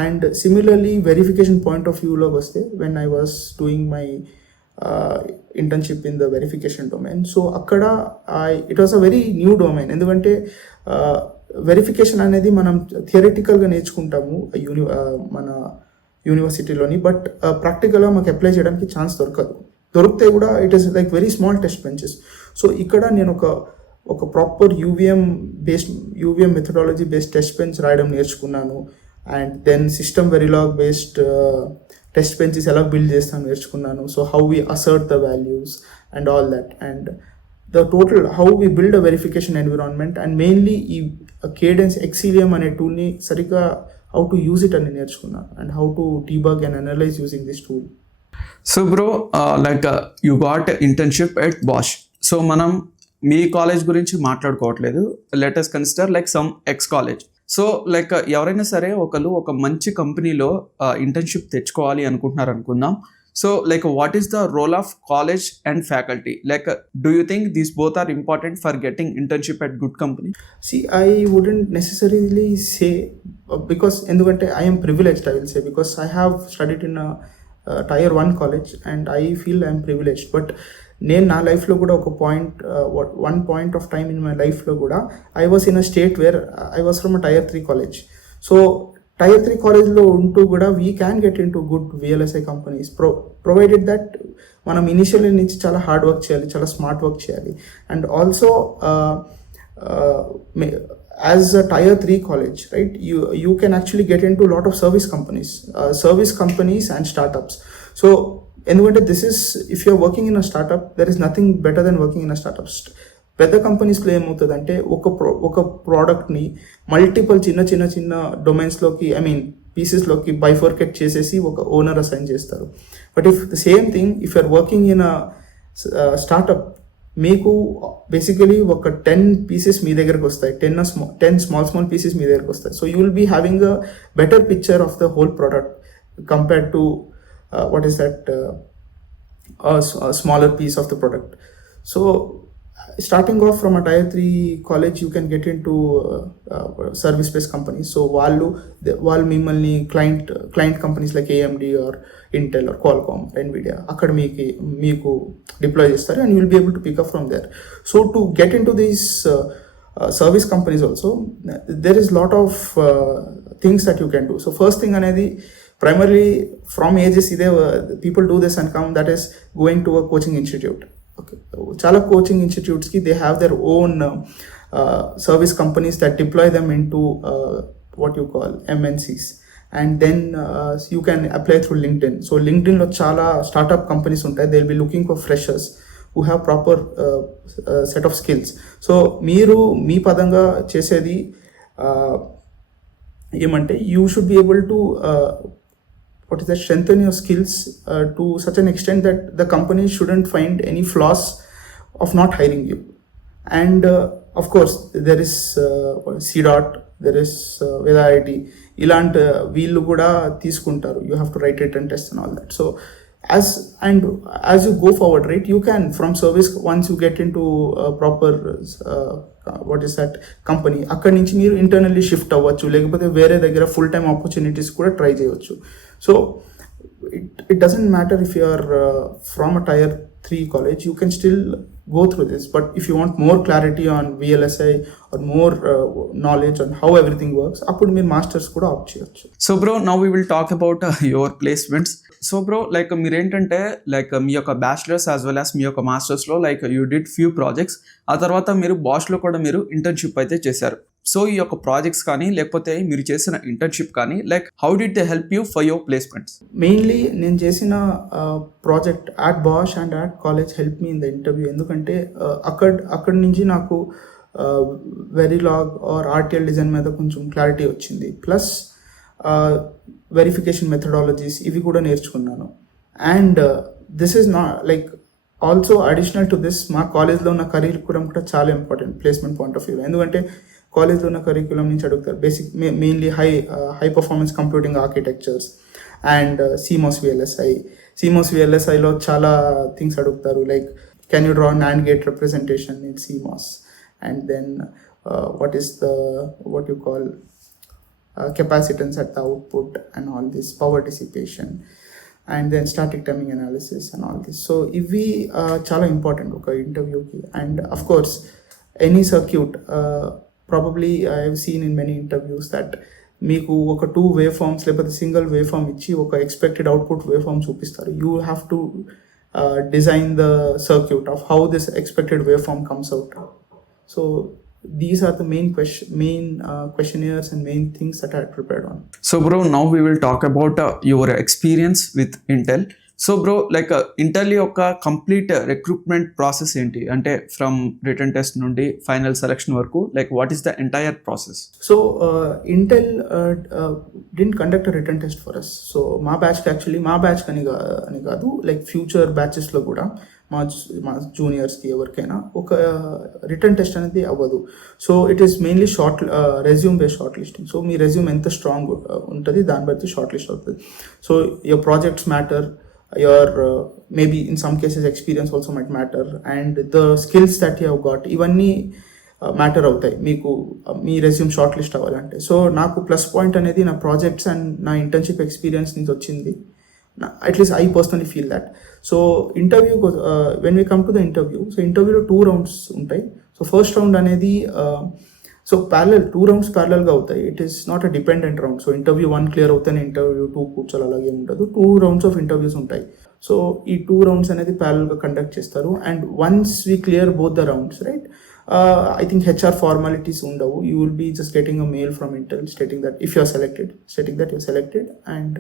And similarly verification point of వ్యూలోకి వస్తే, when I was doing my internship in the verification domain, so అక్కడ it was a very new domain. ఎందుకంటే వెరిఫికేషన్ అనేది మనం థియరిటికల్గా నేర్చుకుంటాము మన యూనివర్సిటీలోని, బట్ ప్రాక్టికల్గా మాకు అప్లై చేయడానికి ఛాన్స్ దొరికితే కూడా it is like very small test benches. So ఇక్కడ నేను ఒక proper UVM methodology based test bench రాయడం నేర్చుకున్నాను. And then system Verilog based test benches ఎలా బిల్డ్ చేస్తాను నేర్చుకున్నాను. So how we assert the values and all that, and the total how we build a verification environment, and mainly ఈ Cadence Xcelium అనే టూల్ని సరిగ్గా how to use it అని నేర్చుకున్నాను, and how to debug and analyze using this tool. So bro, like you got internship at Bosch. So మనం మీ college గురించి మాట్లాడుకోవట్లేదు, let us consider like some X college. So like ఎవరైనా సరే ఒక మంచి కంపెనీలో ఇంటర్న్షిప్ తెచ్చుకోవాలి అనుకుంటున్నారు అనుకుందాం. So like what is the role of college and faculty? Like do you think these both are important for getting internship at good company? See, I wouldn't necessarily say, because ఎందుకంటే I am privileged, I will say, because I have studied in a tier 1 college and I feel I am privileged. But నేను నా లైఫ్లో కూడా one point of time in my లైఫ్లో కూడా I was in a state where I was from a tier 3 college. So tier 3 కాలేజ్లో ఉంటూ కూడా we can get into good VLSI companies, provided that మనం ఇనిషియల్లీ నుంచి చాలా hard work చేయాలి, చాలా స్మార్ట్ వర్క్ చేయాలి. And also as a tier 3 college, right, you can actually get into lot of service companies and startups. So ఎందుకంటే if you're working in a startup, there is nothing better than working in a startup. పెద్ద కంపెనీస్లో ఏమవుతుందంటే ఒక ప్రోడక్ట్ని మల్టిపుల్ చిన్న డొమైన్స్లోకి, పీసెస్లోకి bifurcate చేసేసి ఒక ఓనర్ అసైన్ చేస్తారు. But if the same thing if you're working in a startup, మీకు బేసికలీ ఒక 10 పీసెస్ మీ దగ్గరకు వస్తాయి, 10 స్మాల్ పీసెస్ మీ దగ్గరకు వస్తాయి. So you will be having a better picture of the whole product compared to what is that smaller piece of the product. So starting off from a tier 3 college, you can get into service based companies. So వాళ్ళు మిమ్మల్ని client companies like AMD or Intel or Qualcomm, Nvidia అక్కడ మీకు డిప్లాయ్ చేస్తారు, and you will be able to pick up from there. So to get into these service companies also, there is lot of things that you can do. So first thing అనేది primarily from ages people do this and come, that is going to a coaching institute. Okay. చాలా coaching ఇన్స్టిట్యూట్స్కి they have their own service companies that deploy them into what you call MNCs. And then you can apply through LinkedIn. So LinkedIn lo chala startup companies ఉంటాయి, they'll be looking for freshers who have proper set of skills. So మీరు మీ పదంగా చేసేది ఏమంటే you should be able to what is that, strengthen your skills to such an extent that the company shouldn't find any flaws of not hiring you. And of course there is CDOT, there is Veda IIT, ఇలాంటి వీళ్ళు కూడా తీసుకుంటారు. You have to write written tests and all that. So as you go forward, right, you can from service, once you get into proper what is that company, అక్కడి నుంచి మీరు internally shift అవ్వచ్చు, లేకపోతే వేరే దగ్గర ఫుల్ టైమ్ ఆపర్చునిటీస్ కూడా ట్రై చేయవచ్చు. So it doesn't matter if you are from a tier 3 college, you can still go through this. But if you want more clarity on VLSI or more knowledge on how everything works, appudu meer masters kuda opt cheyochu. So bro now we will talk about your placements. So bro like మీరేంటంటే like మీ యొక్క bachelors as well as మీ యొక్క మాస్టర్స్లో like you did few projects, ఆ తర్వాత మీరు బాష్లో కూడా మీరు ఇంటర్న్షిప్ అయితే చేశారు. సో ఈ యొక్క ప్రాజెక్ట్స్ కానీ లేకపోతే మీరు చేసిన ఇంటర్న్షిప్ కానీ like how did they help you for your placements? Mainly నేను చేసిన project at Bosch and at college help me in the interview. ఎందుకంటే అక్కడి నుంచి నాకు వెరీలాగ్ ఆర్ RTL డిజైన్ మీద కొంచెం క్లారిటీ వచ్చింది. ప్లస్ వెరిఫికేషన్ మెథడాలజీస్ ఇవి కూడా నేర్చుకున్నాను. And this is not like also additional to this, మా కాలేజ్లో ఉన్న కరికులం కూడా చాలా ఇంపార్టెంట్ ప్లేస్మెంట్ పాయింట్ ఆఫ్ వ్యూలో. ఎందుకంటే కాలేజ్లో ఉన్న కరికులం నుంచి అడుగుతారు basic mainly high performance computing architectures and CMOS VLSIలో చాలా థింగ్స్ అడుగుతారు. Like can you draw NAND gate representation in CMOS, and then what you call capacitance at the output and all this, power dissipation, and then static timing analysis and all this. So ఇవి చాలా important ఒక ఇంటర్వ్యూకి. And of course any circuit, probably I have seen in many interviews that మీకు ఒక 2 waveforms లేకపోతే single waveform ఇచ్చి ఒక expected output waveform చూపిస్తారు. You have to design the circuit of how this expected waveform comes out. So these are the main questionnaires and main things that I had prepared on. So bro, now we will talk about your experience with Intel. So bro like ఇంటర్లీ యొక్క complete recruitment process ఏంటి అంటే from written test నుండి final selection వరకు, like what is the entire process? So Intel didn't conduct a written test for us. So మా batch అని కాదు, like future బ్యాచెస్లో కూడా మా జూనియర్స్కి ఎవరికైనా ఒక రిటర్న్ టెస్ట్ అనేది అవ్వదు. So it is mainly resume based short listing. So మీ రెజ్యూమ్ ఎంత స్ట్రాంగ్ ఉంటుంది దాన్ని బట్టి షార్ట్ లిస్ట్ అవుతుంది. So your projects matter, your maybe in some cases experience also might matter, and the skills that you have got ఇవన్నీ మ్యాటర్ అవుతాయి మీకు మీ resume short list అవ్వాలంటే. సో నాకు ప్లస్ పాయింట్ అనేది నా ప్రాజెక్ట్స్ అండ్ నా ఇంటర్న్షిప్ ఎక్స్పీరియన్స్ నుంచి వచ్చింది. At least I personally feel that. So interview when we come to the interview, so ఇంటర్వ్యూలో 2 rounds ఉంటాయి. సో ఫస్ట్ రౌండ్ అనేది సో 2 rounds ప్యారలల్గా అవుతాయి. It is not a dependent round. So interview 1 క్లియర్ అవుతాయి, ఇంటర్వ్యూ 2 కూర్చోాలి, అలాగే ఉండదు. 2 rounds ఆఫ్ ఇంటర్వ్యూస్ ఉంటాయి. సో ఈ 2 rounds అనేది ప్యారలల్గా కండక్ట్ చేస్తారు. And once we clear both the rounds, right, I think HR formalities ఉండవు. You will be just getting a mail from Intel stating that if you are selected, and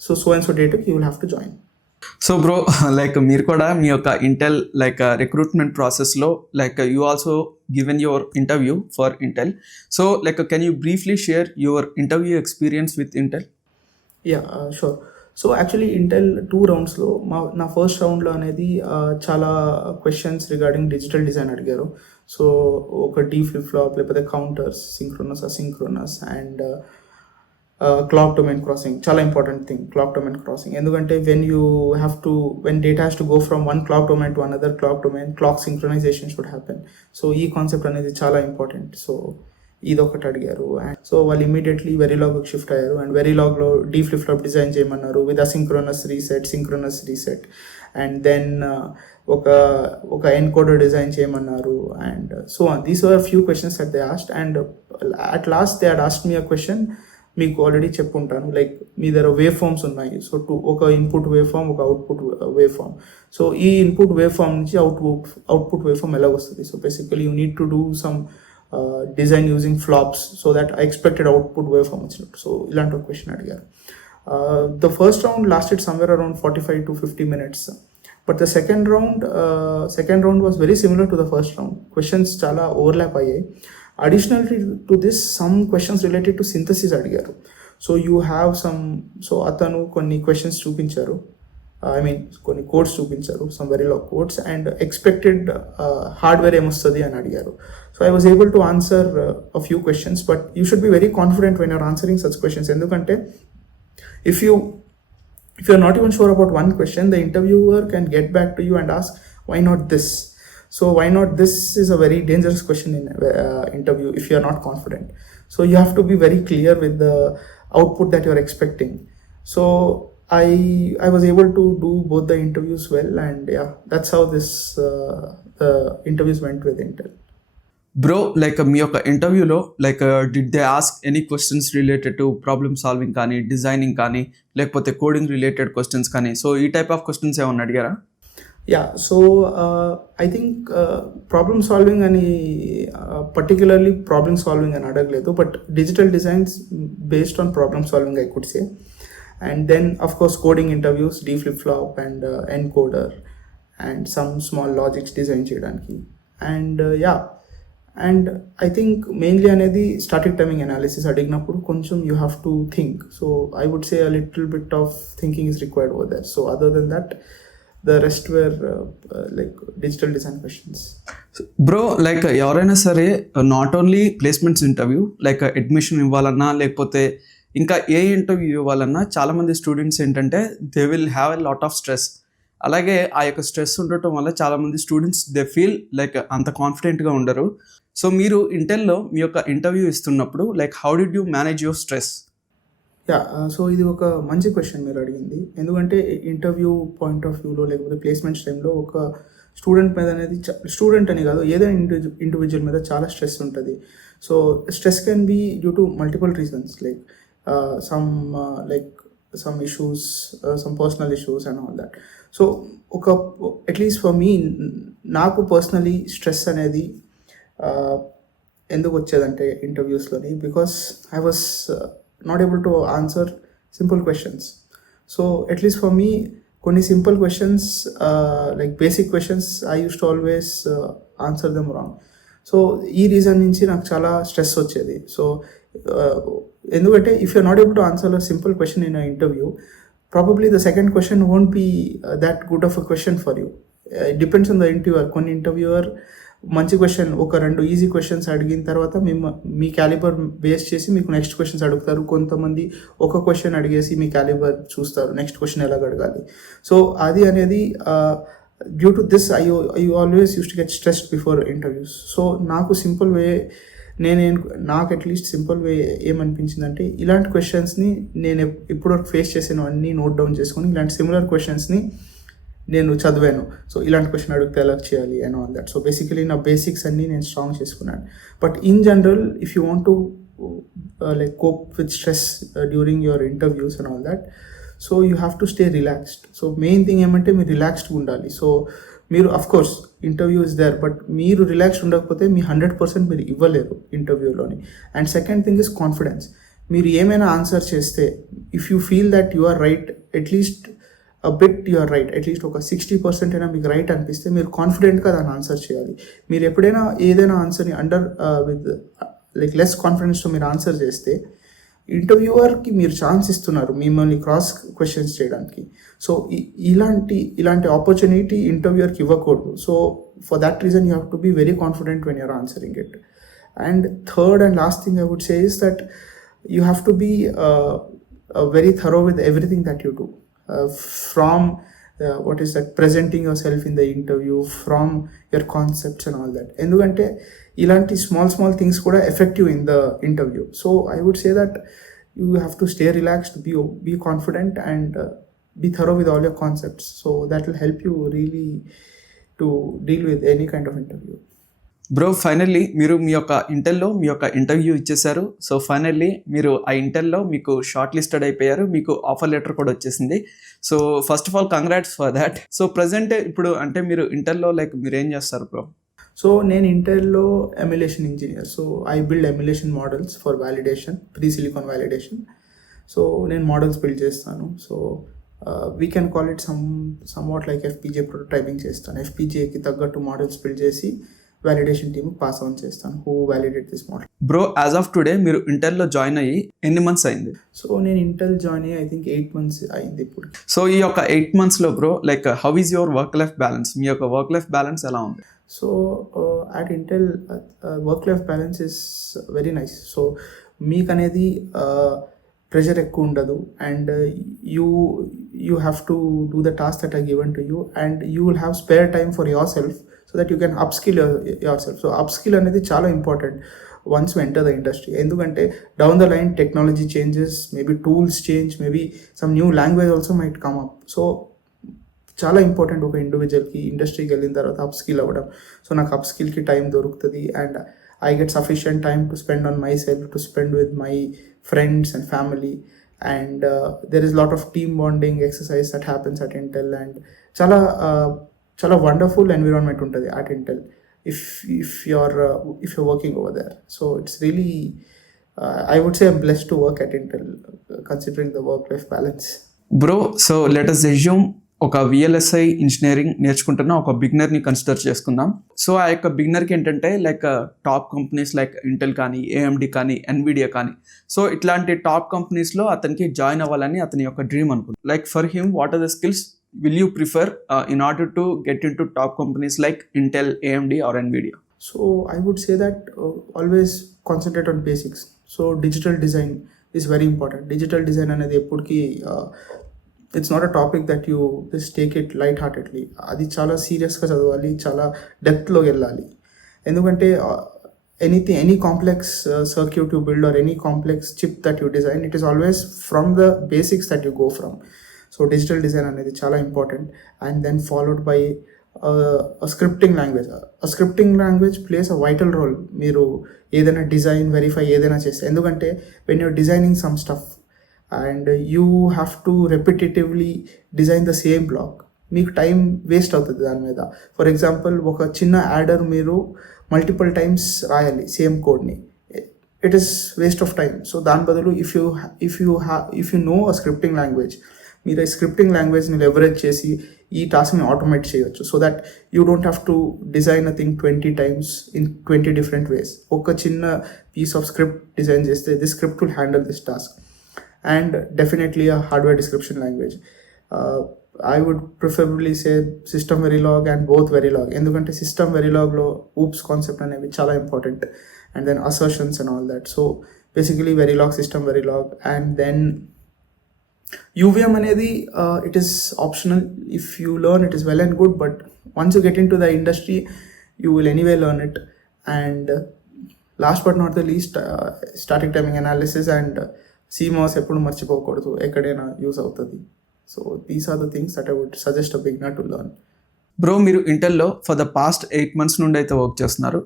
so and so date you will have to join. So bro like మీరు కూడా మీ యొక్క Intel like recruitment ప్రాసెస్లో like you also given your interview for Intel. So like can you briefly share your interview experience with Intel? Sure. So actually Intel 2 roundsలో నా first రౌండ్లో అనేది చాలా క్వశ్చన్స్ రిగార్డింగ్ డిజిటల్ డిజైన్ అడిగారు. So ఒక D flip flop, లేకపోతే counters, synchronous, asynchronous, and clock domain crossing. చాలా important thing clock domain crossing. ఎందుకంటే when data has to go from one clock domain to another clock domain, clock synchronization should happen. So ఈ concept అనేది చాలా important. So ఇదొకటి అడిగారు. And so వాళ్ళు immediately వెరీలాగ్కి shift అయ్యారు. అండ్ వెరీలాగ్లో డీ ఫ్లిప్ ఫ్లాప్ డిజైన్ చేయమన్నారు with asynchronous reset, synchronous reset, and then ఒక ఎన్కోడర్ డిజైన్ చేయమన్నారు. And so these were few questions that they asked. And at last they had asked me a question మీకు already చెప్పుంటాను, like మీ దగ్గర waveforms ఉన్నాయి. So ఒక input wave form, ఒక output waveform. So ఈ input waveform నుంచి output waveform ఎలా వస్తుంది? So basically you need to do some design using flops so that expected output waveform వచ్చినట్టు. So ఇలాంటి ఒక question అడిగారు. The first round lasted somewhere around 45 to 50 minutes. But the second round was very similar to the first round. Questions చాలా ఓవర్లాప్ అయ్యాయి. Additional to this, some questions related to synthesis అడిగారు. So you have some, so అతను కొన్ని questions చూపించారు, కొన్ని codes చూపించారు, some Verilog codes, and expected hardware ఏమొస్తుంది అని అడిగారు. So I was able to answer a few questions, but you should be very confident when you're answering such questions. ఎందుకంటే if you're not even sure about one question, the interviewer can get back to you and ask, why not this? So why not this is a very dangerous question in interview if you are not confident. So you have to be very clear with the output that you are expecting. So I was able to do both the interviews well, and yeah, that's how the interviews went with Intel. Bro, like మీ యొక్క ఇంటర్వ్యూలో like did they ask any questions related to problem solving కానీ, designing కానీ, లేకపోతే coding related questions కానీ, so ఈ type of questions ఏమన్నా అడిగారా? Yeah, so I think problem solving అని పర్టికులర్లీ ప్రాబ్లమ్ సాల్వింగ్ అని అడగలేదు, but digital designs based on problem solving I could say. And then of course coding interviews, D flip flop and encoder and some small logics design చేయడానికి. And yeah, and I think mainly అనేది static timing analysis అడిగినప్పుడు కొంచెం you have to think. So I would say a little bit of thinking is required over there. So other than that the rest were like digital design questions. Bro, like ఎవరైనా సరే not only placements interview, like admission ఇవ్వాలన్నా లేకపోతే ఇంకా ఏ interview ఇవ్వాలన్నా చాలామంది students ఏంటంటే they will have a lot of stress. అలాగే ఆ యొక్క స్ట్రెస్ ఉండటం వల్ల చాలామంది స్టూడెంట్స్ దే ఫీల్ లైక్ అంత కాన్ఫిడెంట్గా ఉండరు. సో మీరు ఇంటెల్లో మీ యొక్క ఇంటర్వ్యూ ఇస్తున్నప్పుడు like how did you manage your stress? Yeah, so ఇది ఒక మంచి క్వశ్చన్ మీరు అడిగింది. ఎందుకంటే ఇంటర్వ్యూ పాయింట్ ఆఫ్ వ్యూలో లేకపోతే ప్లేస్మెంట్స్ టైంలో ఒక స్టూడెంట్ మీద అనేది, స్టూడెంట్ అని కాదు, ఏదైనా ఇండివిజువల్ మీద చాలా స్ట్రెస్ ఉంటుంది. So stress can be due to multiple reasons, like some issues, some personal issues and all that. So at least for me, నాకు పర్సనలీ స్ట్రెస్ అనేది ఎందుకు వచ్చేదంటే ఇంటర్వ్యూస్లోని, because I was not able to answer simple questions. So at least for me కొన్ని simple questions, like basic questions, I use to always answer them wrong. So ఈ reason నుంచి నాకు చాలా స్ట్రెస్ వచ్చేది. సో ఎందుకంటే if you're not able to answer a simple question in a interview, probably the second question won't be that good of a question for you. It depends on the interviewer. కొన్ని ఇంటర్వ్యూవర్ మంచి క్వశ్చన్, ఒక 2 easy questions అడిగిన తర్వాత మీ calibre base చేసి మీకు next questions అడుగుతారు. కొంతమంది ఒక క్వశ్చన్ అడిగేసి మీ క్యాలిబర్ చూస్తారు, నెక్స్ట్ క్వశ్చన్ ఎలాగ అడగాలి. సో అది అనేది due to this I always use to get stressed before interviews. So నాకు సింపుల్ వే, నాకు అట్లీస్ట్ సింపుల్ వే ఏమనిపించిందంటే, ఇలాంటి క్వశ్చన్స్ని నేను ఇప్పటివరకు ఫేస్ చేసినవన్నీ నోట్ డౌన్ చేసుకొని ఇలాంటి సిమిలర్ క్వశ్చన్స్ని నేను చదివాను. సో ఇలాంటి క్వశ్చన్ అడిగితే ఎలా చేయాలి and all that. So basically నా బేసిక్స్ అన్నీ నేను స్ట్రాంగ్ చేసుకున్నాను. But in general if you want to like cope with stress during your interviews and all that, so you have to stay relaxed. So main thing ఏమంటే మీరు రిలాక్స్డ్గా ఉండాలి. So మీరు of course interview is there, but మీరు relaxed ఉండకపోతే మీ 100% మీరు ఇవ్వలేరు ఇంటర్వ్యూలోని. And second thing is confidence. మీరు ఏమైనా ఆన్సర్ చేస్తే, if you feel that you are right, at least you are right, at least ఒక 60% అయినా మీకు రైట్ అనిపిస్తే మీరు కాన్ఫిడెంట్గా దాన్ని ఆన్సర్ చేయాలి. మీరు ఎప్పుడైనా ఏదైనా ఆన్సర్ని విత్ లైక్ లెస్ కాన్ఫిడెన్స్తో మీరు ఆన్సర్ చేస్తే, ఇంటర్వ్యూవర్కి మీరు ఛాన్స్ ఇస్తున్నారు మిమ్మల్ని క్రాస్ క్వశ్చన్స్ చేయడానికి. సో ఇలాంటి ఆపర్చునిటీ ఇంటర్వ్యూవర్కి ఇవ్వకూడదు. So for that reason you have to be very confident when you're answering it. And third and last thing I would say is that you have to be very thorough with everything that you do, from what is that, presenting yourself in the interview, from your concepts and all that. ఎందుకంటే ఇలాంటి small things కూడా effective in the interview. So I would say that you have to stay relaxed, be confident and be thorough with all your concepts. So that will help you really to deal with any kind of interview. Bro finally మీరు మీ యొక్క ఇంటెల్లో మీ యొక్క ఇంటర్వ్యూ ఇచ్చేశారు. So finally మీరు ఆ ఇంటెల్లో మీకు షార్ట్ లిస్టెడ్ అయిపోయారు. మీకు ఆఫర్ లెటర్ కూడా వచ్చేసింది. So first of all congrats for that. So present ఇప్పుడు అంటే మీరు ఇంటెల్లో లైక్ మీరు ఏం చేస్తారు బ్రో? సో నేను ఇంటెల్లో emulation engineer. So I build emulation models for validation, pre silicon validation. So నేను మోడల్స్ బిల్డ్ చేస్తాను. So we can call it somewhat like FPGA prototyping చేస్తాను. ఎఫ్పీజేకి తగ్గట్టు మోడల్స్ బిల్డ్ చేసి వ్యాలిడేషన్ టీమ్ పాస్ ఆన్ చేస్తాను, who validate this model. Bro as of today మీరు ఇంటెల్లో join అయ్యి ఎన్ని మంత్స్ అయింది? సో నేను ఇంటెల్ జాయిన్ అయ్యి ఐ థింక్ 8 months అయింది ఇప్పుడు. సో ఈ యొక్క 8 monthsలో bro like how is your work life balance? మీ యొక్క వర్క్ లైఫ్ బ్యాలెన్స్ ఎలా ఉంది? So at Intel work life balance is very nice. So మీకు అనేది ప్రెషర్ ఎక్కువ ఉండదు, and you have to do the task that are given to you, and you will have spare time for yourself so that you can upskill yourself. So upskill అనేది చాలా important once you enter the industry. ఎందుకంటే down the line technology changes, maybe tools change, maybe some new language also might come up. So చాలా important ఒక ఇండివిజువల్కి ఇండస్ట్రీకి వెళ్ళిన తర్వాత up skill అవ్వడం. సో నాకు అప్ స్కిల్కి టైం దొరుకుతుంది, and I get sufficient time to spend on my self, to spend with my friends and family, and there is lot of team bonding exercise that happens at Intel, and చాలా చాలా wonderful environment ఉంటుంది at Intel if you're working over there. So it's really I would say I'm blessed to work at Intel considering the work life balance. Bro so let us assume ఒక VLSI engineering నేర్చుకుంటున్న ఒక బిగినర్ని కన్సిడర్ చేసుకుందాం. సో ఆ యొక్క బిగినర్కి ఏంటంటే like top companies like Intel కానీ, AMD కానీ, ఎన్విడియా కానీ, సో ఇట్లాంటి టాప్ కంపెనీస్లో అతనికి జాయిన్ అవ్వాలని అతని యొక్క డ్రీమ్ అనుకుంది. Like for him what are the skills will you prefer in order to get into top companies like Intel, AMD or NVIDIA? So I would say that always concentrate on basics. So digital design is very important. Digital design అనేది ఎప్పటికీ it's not a topic that you just take it light-heartedly. అది చాలా సీరియస్గా చదవాలి, చాలా డెప్త్లోకి వెళ్ళాలి. ఎందుకంటే any complex circuit you build or any complex chip that you design, it is always from the basics that you go from. So digital design అనేది చాలా important, and then followed by scripting language. Scripting language plays a vital role మీరు ఏదైనా design verify ఏదైనా చేస్తే. ఎందుకంటే when you're designing some stuff and you have to repetitively design the same block, మీకు time waste అవుతుంది దాని మీద. For example ఒక చిన్న యాడర్ మీరు మల్టిపుల్ టైమ్స్ రాయాలి సేమ్ కోడ్ని, it is waste of time. So దాని బదులు if you know a scripting language, మీరు ఈ స్క్రిప్టింగ్ లాంగ్వేజ్ని లెవరేజ్ చేసి ఈ టాస్క్ని ఆటోమేట్ చేయవచ్చు. So that you don't have to design a thing 20 times in 20 different ways. ఒక చిన్న పీస్ ఆఫ్ స్క్రిప్ట్ డిజైన్ చేస్తే this script will handle this task. And definitely a hardware description language. I would preferably say system Verilog and both Verilog. ఎందుకంటే system వెరీలాగ్లో OOPS concept అనేవి చాలా important, and then assertions and all that. So basically Verilog, system Verilog, and then UVM అనేది it is optional. If you learn, it is well and good, but once you get into the industry, you will anyway learn it. And last but not the least, static timing analysis and CMOS ఎప్పుడు మర్చిపోకూడదు, ఎక్కడైనా use అవుతుంది. So these are the things that I would suggest a beginner to learn. Bro మీరు ఇంటెల్లో for the past 8 months నుండి అయితే work చేస్తున్నారు.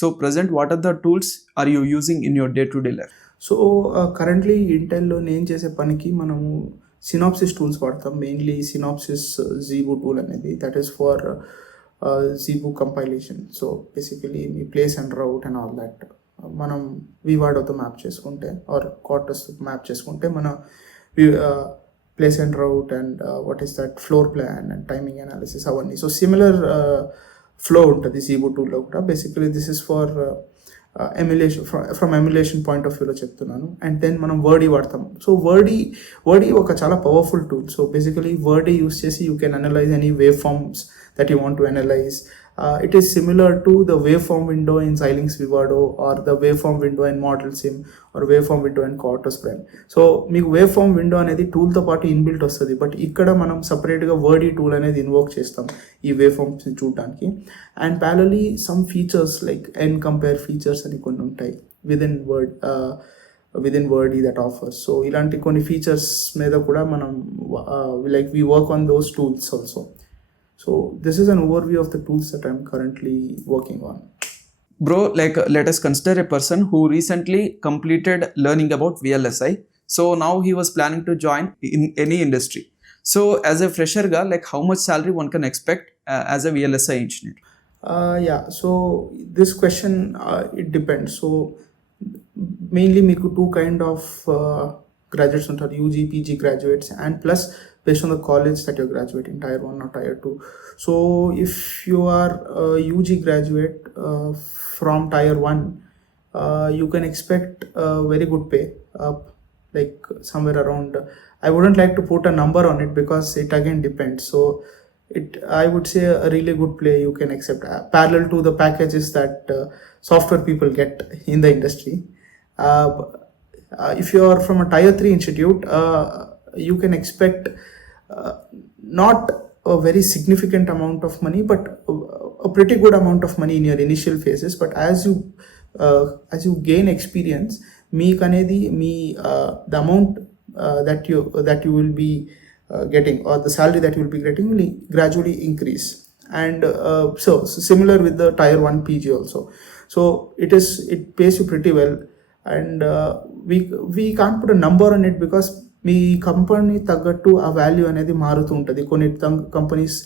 So present what are the tools are you using in your day to day life? So currently ఇంటెల్లో నేను చేసే పనికి మనము సినాప్సిస్ టూల్స్ వాడతాం. మెయిన్లీ సినాప్సిస్ జీబూ టూల్ అనేది, that is for ZeBu compilation. So basically మీ place and route and all that మనం వివాడోతో మ్యాప్ చేసుకుంటే ఆర్ క్వార్టర్స్తో మ్యాప్ చేసుకుంటే మన place and route and what is that floor plan and timing analysis అవన్నీ. So similar flow ఉంటుంది ZeBu టూల్లో కూడా. Basically this is for emulation, from emulation point of వ్యూలో చెప్తున్నాను. అండ్ దెన్ మనం వర్డీ వాడతాం. సో వర్డీ ఒక చాలా powerful tool. So basically Verdi use చేసి you can analyze any waveforms that you want to analyse. It is similar to the waveform window in Xilinx Vivado or the waveform window in Model Sim or waveform window in Quartus Prime. So మీకు waveform window అనేది టూల్తో పాటు ఇన్బిల్ట్ వస్తుంది, బట్ ఇక్కడ మనం సపరేట్గా wordy tool అనేది ఇన్వోక్ చేస్తాం ఈ వేవ్ఫార్మ్స్ని చూడడానికి. అండ్ ప్యారలీ some features like an compare features అని కొన్ని ఉంటాయి within wordy that offers. So ఇలాంటి కొన్ని ఫీచర్స్ మీద కూడా మనం like we work on those tools also. So this is an overview of the tools that I'm currently working on. Bro, like let us consider a person who recently completed learning about VLSI. So now he was planning to join in any industry. So as a fresher guy, like how much salary one can expect as a VLSI engineer? Yeah, so this question, it depends. So mainly మీకు two kind of graduates ఉంటారు, UG PG graduates, and plus based on the college that you're graduating, tier 1 or tier 2. So if you are a UG graduate from tier 1, you can expect a very good pay, like somewhere around, I wouldn't like to put a number on it because it again depends. So I would say a really good play you can accept, parallel to the packages that software people get in the industry. If you are from a tier 3 institute, you can expect not a very significant amount of money, but a pretty good amount of money in your initial phases. But as you gain experience, మీకు అనేది మీ the amount that you will be getting, or the salary that you will be getting, will gradually increase. And so similar with the tier 1 PG also. So it pays you pretty well, and we can't put a number on it because మీ కంపెనీ తగ్గట్టు ఆ వాల్యూ అనేది మారుతూ ఉంటుంది. కొన్ని కంపెనీస్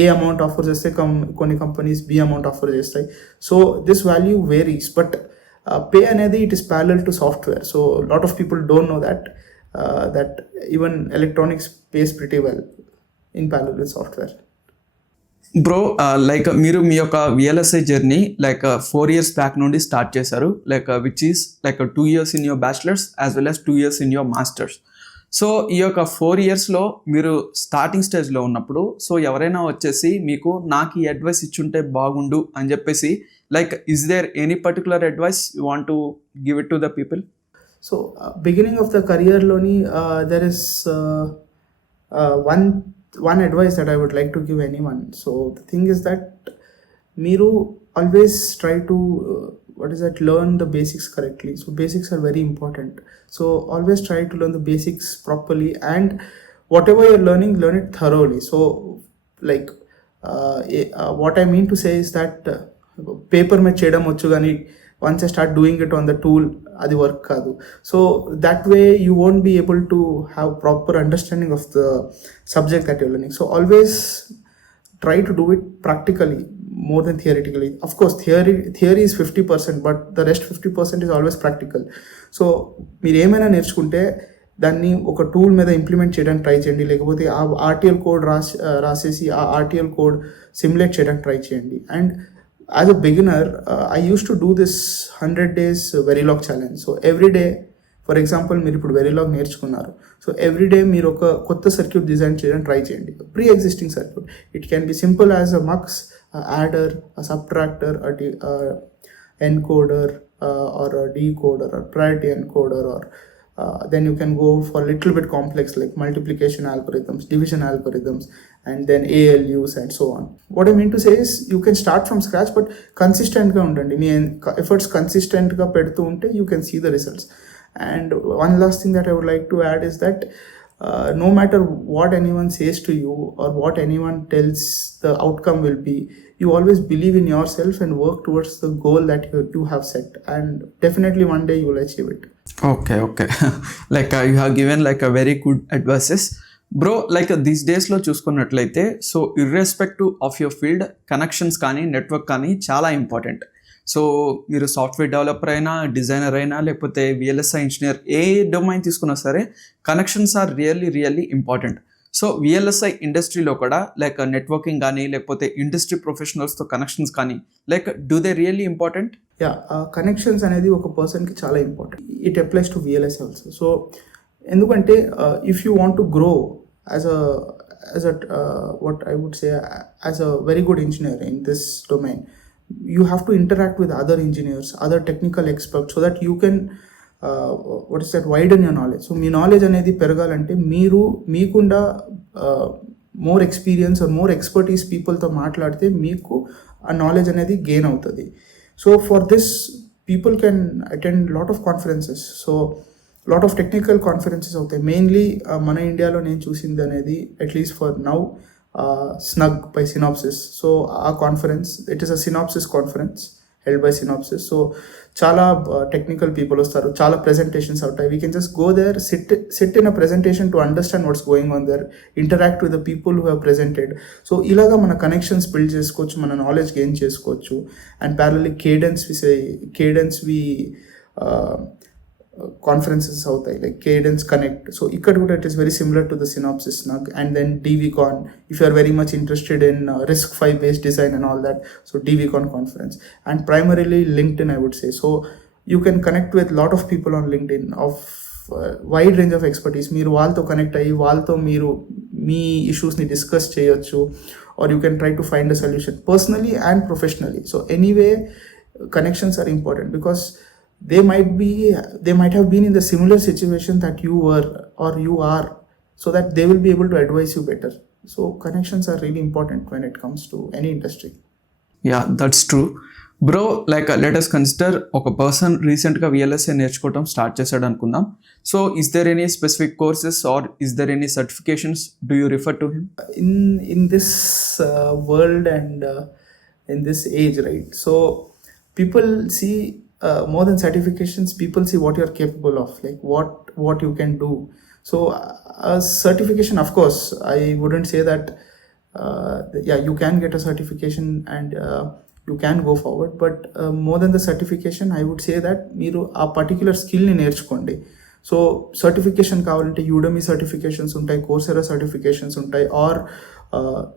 ఏ amount offer చేస్తే కొన్ని companies B amount offer చేస్తాయి. So this value varies, but pay అనేది it is parallel to software. So lot of people don't know that even electronics pays pretty well in parallel with software. Bro, like మీరు మీ యొక్క VLSI journey like 4 years back నుండి స్టార్ట్ చేశారు, like which is like 2 years in your bachelors as well as 2 years in your masters. So ఈ యొక్క 4 yearsలో మీరు స్టార్టింగ్ స్టేజ్లో ఉన్నప్పుడు, సో ఎవరైనా వచ్చేసి మీకు నాకు ఈ అడ్వైస్ ఇచ్చుంటే బాగుండు అని చెప్పేసి, like is there any particular advice you want to give it to the people? So beginning of the career loni, there is one advice that I would like to give anyone. So the thing is that Miru always try to learn the basics correctly. So basics are very important. So always try to learn the basics properly, and whatever you're learning, learn it thoroughly. So like what I mean to say is that paper mein cheyadam vachu gani once I start doing it on the tool, adi work kaadu. So that way you won't be able to have proper understanding of the subject that you're learning. So always try to do it practically more than theoretically. Of course theory is 50%, but the rest 50% is always practical. So మీరు ఏమైనా నేర్చుకుంటే దాన్ని ఒక టూల్ మీద ఇంప్లిమెంట్ చేయడానికి try చేయండి, లేకపోతే ఆ ఆర్టీఎల్ కోడ్ రాసేసి ఆ ఆర్టీఎల్ కోడ్ సిమ్యులేట్ చేయడానికి ట్రై చేయండి. And as a beginner, I used to do this 100 days Verilog challenge. So every day, for example, మీరు ఇప్పుడు Verilog నేర్చుకున్నారు, సో ఎవ్రీ డే మీరు ఒక కొత్త సర్క్యూట్ డిజైన్ చేయడానికి ట్రై చేయండి, pre existing circuit. It can be simple as a mux, adder, subtractor, encoder, or a decoder, or priority encoder, or then you can go for little bit complex like multiplication algorithms, division algorithms, and then ALUs and so on. What I mean to say is you can start from scratch, but consistent ga undandi. Me efforts consistent ga pedtu unte you can see the results. And one last thing that I would like to add is that no matter what anyone says to you or what anyone tells the outcome will be, you always believe in yourself and work towards the goal that you have set, and definitely one day you will achieve it. Okay like you have given like a very good advices, bro. Like these డేస్లో చూసుకున్నట్లయితే, so irrespective of your field, connections కానీ network కానీ చాలా important. So మీరు software developer అయినా, designer అయినా, లేకపోతే VLSI engineer, ఏ డొమైన్ తీసుకున్నా సరే connections are really important. So VLSI ఇండస్ట్రీలో కూడా లైక్ నెట్వర్కింగ్ కానీ, లేకపోతే ఇండస్ట్రీ ప్రొఫెషనల్స్తో కనెక్షన్స్ కానీ, like do they really important? Yeah, connections అనేది ఒక పర్సన్కి చాలా important. It applies to VLSI also. So ఎందుకంటే if you want to grow as a what I would say as a very good engineer in this domain, you have to interact with other engineers, other technical experts, so that you can widen your knowledge. So మీ knowledge అనేది పెరగాలంటే మీరు మీకుండా more experience or more expertise పీపుల్తో మాట్లాడితే మీకు ఆ knowledge అనేది గెయిన్ అవుతుంది. So for this people can attend lot of conferences. So lot of technical conferences అవుతాయి. మెయిన్లీ మన ఇండియాలో నేను చూసింది అనేది, at least for now, SNUG by Synopsys. So ఆ conference, it is a Synopsys conference held by Synopsys. So చాలా technical people వస్తారు, చాలా ప్రెజెంటేషన్స్ అవుతాయి. We can just go there, sit in a presentation to understand what's going on there, interact with the people who have presented. So ఇలాగా మన connections build చేసుకోవచ్చు, మన knowledge gain చేసుకోవచ్చు. And parallelly Cadence వి conferences అవుతాయి, like Cadence connect. So ఇక్కడ కూడా it is very similar to the Synopsys నాకు. And then DVCon, if you are very much interested in RISC-V based design and all that, so DVCon conference. And primarily LinkedIn, I would say. So you can connect with lot of people on LinkedIn of wide range of expertise. మీరు వాళ్ళతో కనెక్ట్ అయ్యి వాళ్ళతో మీరు మీ ఇష్యూస్ని డిస్కస్ చేయొచ్చు, or you can try to find a solution personally and professionally. So anyway, connections are important because they might have been in the similar situation that you were or you are, so that they will be able to advise you better. So connections are really important when it comes to any industry. Yeah, that's true. Bro, like let us consider ఒక person రీసెంట్గా VLSI నేర్చుకోవడం start చేశాడు అనుకుందాం. So is there any specific courses or is there any certifications do you refer to him? In this world and in this age, right? So people see more than certifications, people see what you're capable of, like what you can do. So a certification, of course, I wouldn't say that yeah, you can get a certification and you can go forward, but more than the certification, I would say that మీరు ఆ పర్టిక్యులర్ స్కిల్ని నేర్చుకోండి. So certification కావాలంటే యూడమీ సర్టిఫికేషన్స్ ఉంటాయి, Coursera certifications ఉంటాయి, are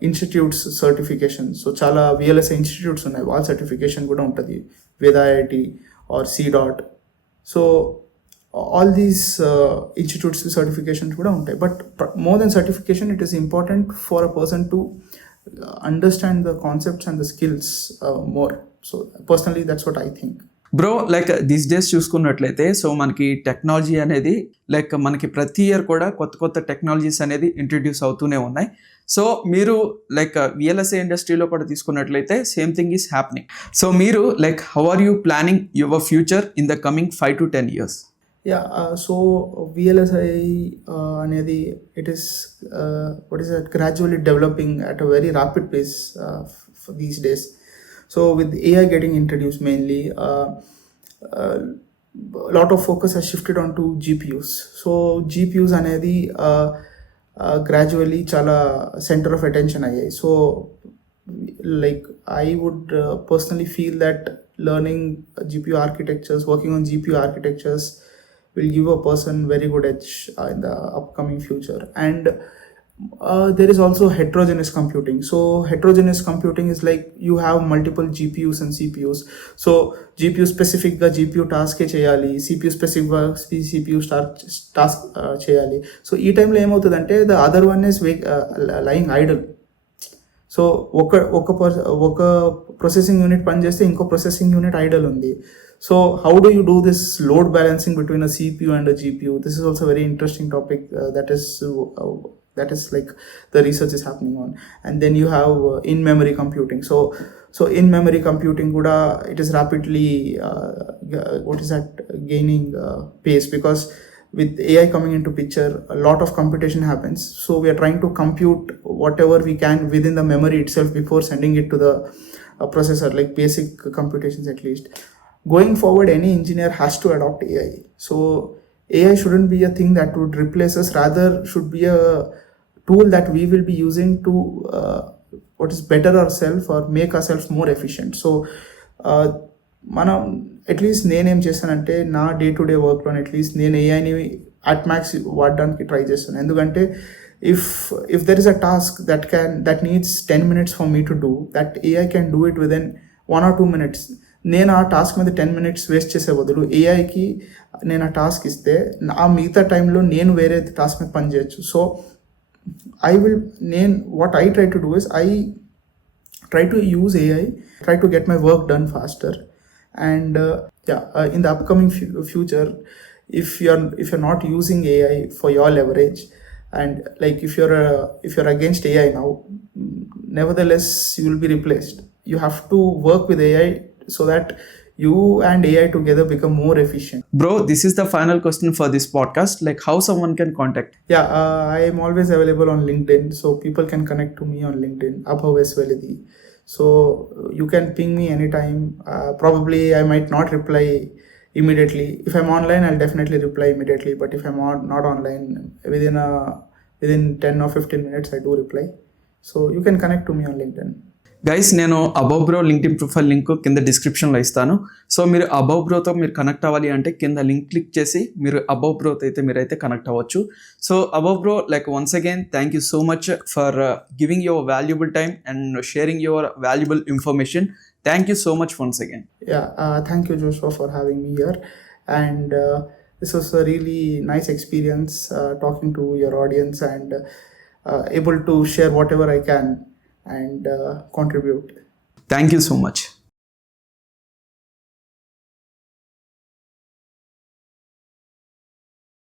institutes certification. So చాలా VLSI institutes ఉన్నాయి, వాళ్ళ సర్టిఫికేషన్ కూడా ఉంటుంది, వేదా IIT or CDOT. So all these institutes certifications kuda untai, but more than certification, it is important for a person to understand the concepts and the skills more. So personally, that's what I think. Bro, like these days చూసుకున్నట్లయితే సో మనకి టెక్నాలజీ అనేది లైక్ మనకి ప్రతి ఇయర్ కూడా కొత్త కొత్త టెక్నాలజీస్ అనేది ఇంట్రడ్యూస్ అవుతూనే ఉన్నాయి. సో మీరు లైక్ VLSI ఇండస్ట్రీలో కూడా తీసుకున్నట్లయితే same thing is happening. So మీరు like how are you planning your future in the coming 5 to 10 years? Yeah, so VLSI అనేది it is gradually developing at a very rapid pace for these days. So with AI getting introduced mainly, a lot of focus has shifted onto GPUs. So GPUs అనేది gradually chala center of attention ayyayi. So like I would personally feel that learning GPU architectures, working on GPU architectures will give a person very good edge in the upcoming future. And there is also heterogeneous computing. So heterogeneous computing is like you have multiple GPUs and CPUs. So GPU specific ga GPU task e cheyali, CPU specific ga CPU task cheyali. So ee time lo em avutadante the other one is lying idle. So ఒక processing unit పని చేస్తే ఇంకో processing unit Idol ఉంది. So how do you do this load balancing between a CPU and a GPU? This is also very interesting topic that is like the research is happening on. And then you have in-memory computing. So in-memory computing kuda it is rapidly gaining pace, because with AI coming into picture, a lot of computation happens. So we are trying to compute whatever we can within the memory itself before sending it to the processor, like basic computations at least. Going forward, any engineer has to adopt AI. So AI shouldn't be a thing that would replace us, rather should be a tool that we will be using to what is better ourselves or make ourselves more efficient. So మనం అట్లీస్ట్ నేనేం చేస్తానంటే నా day to day వర్క్లో అట్లీస్ట్ నేను ఏఐని at max వాడడానికి ట్రై చేస్తాను. ఎందుకంటే if there is a task that needs 10 minutes for me to do, that AI can do it within 1 or 2 minutes. నేను ఆ టాస్క్ మీద 10 minutes వేస్ట్ చేసే బదులు ఏఐకి నేను ఆ టాస్క్ ఇస్తే ఆ మిగతా టైంలో నేను వేరే టాస్క్ మీద పని చేయొచ్చు. So what I try to do is I try to use AI, try to get my work done faster. And in the upcoming future, if you're not using AI for your leverage, and like if you're against AI now, nevertheless you will be replaced. You have to work with AI so that you and AI together become more efficient. Bro, this is the final question for this podcast, like how someone can contact? Yeah, I am always available on LinkedIn, so people can connect to me on LinkedIn, Abhav S. Velidi. So you can ping me anytime. Probably I might not reply immediately. If I'm online, I'll definitely reply immediately. But if I'm not online, within 10 or 15 minutes, I do reply. So you can connect to me on LinkedIn. Guys నేను above bro LinkedIn profile link కింద డిస్క్రిప్షన్లో ఇస్తాను. సో మీరు అబౌవ్ బ్రోతో మీరు కనెక్ట్ అవ్వాలి అంటే కింద లింక్ క్లిక్ చేసి మీరు అబౌవ్ బ్రోతో అయితే మీరైతే కనెక్ట్ అవ్వచ్చు. So above bro, like once again thank you so much for giving your valuable time and sharing your valuable information. Thank you so much once again. Yeah, thank you, Joshua, for having me here. And this was a really nice experience talking to your audience and able to share whatever I can and contribute. Thank you so much.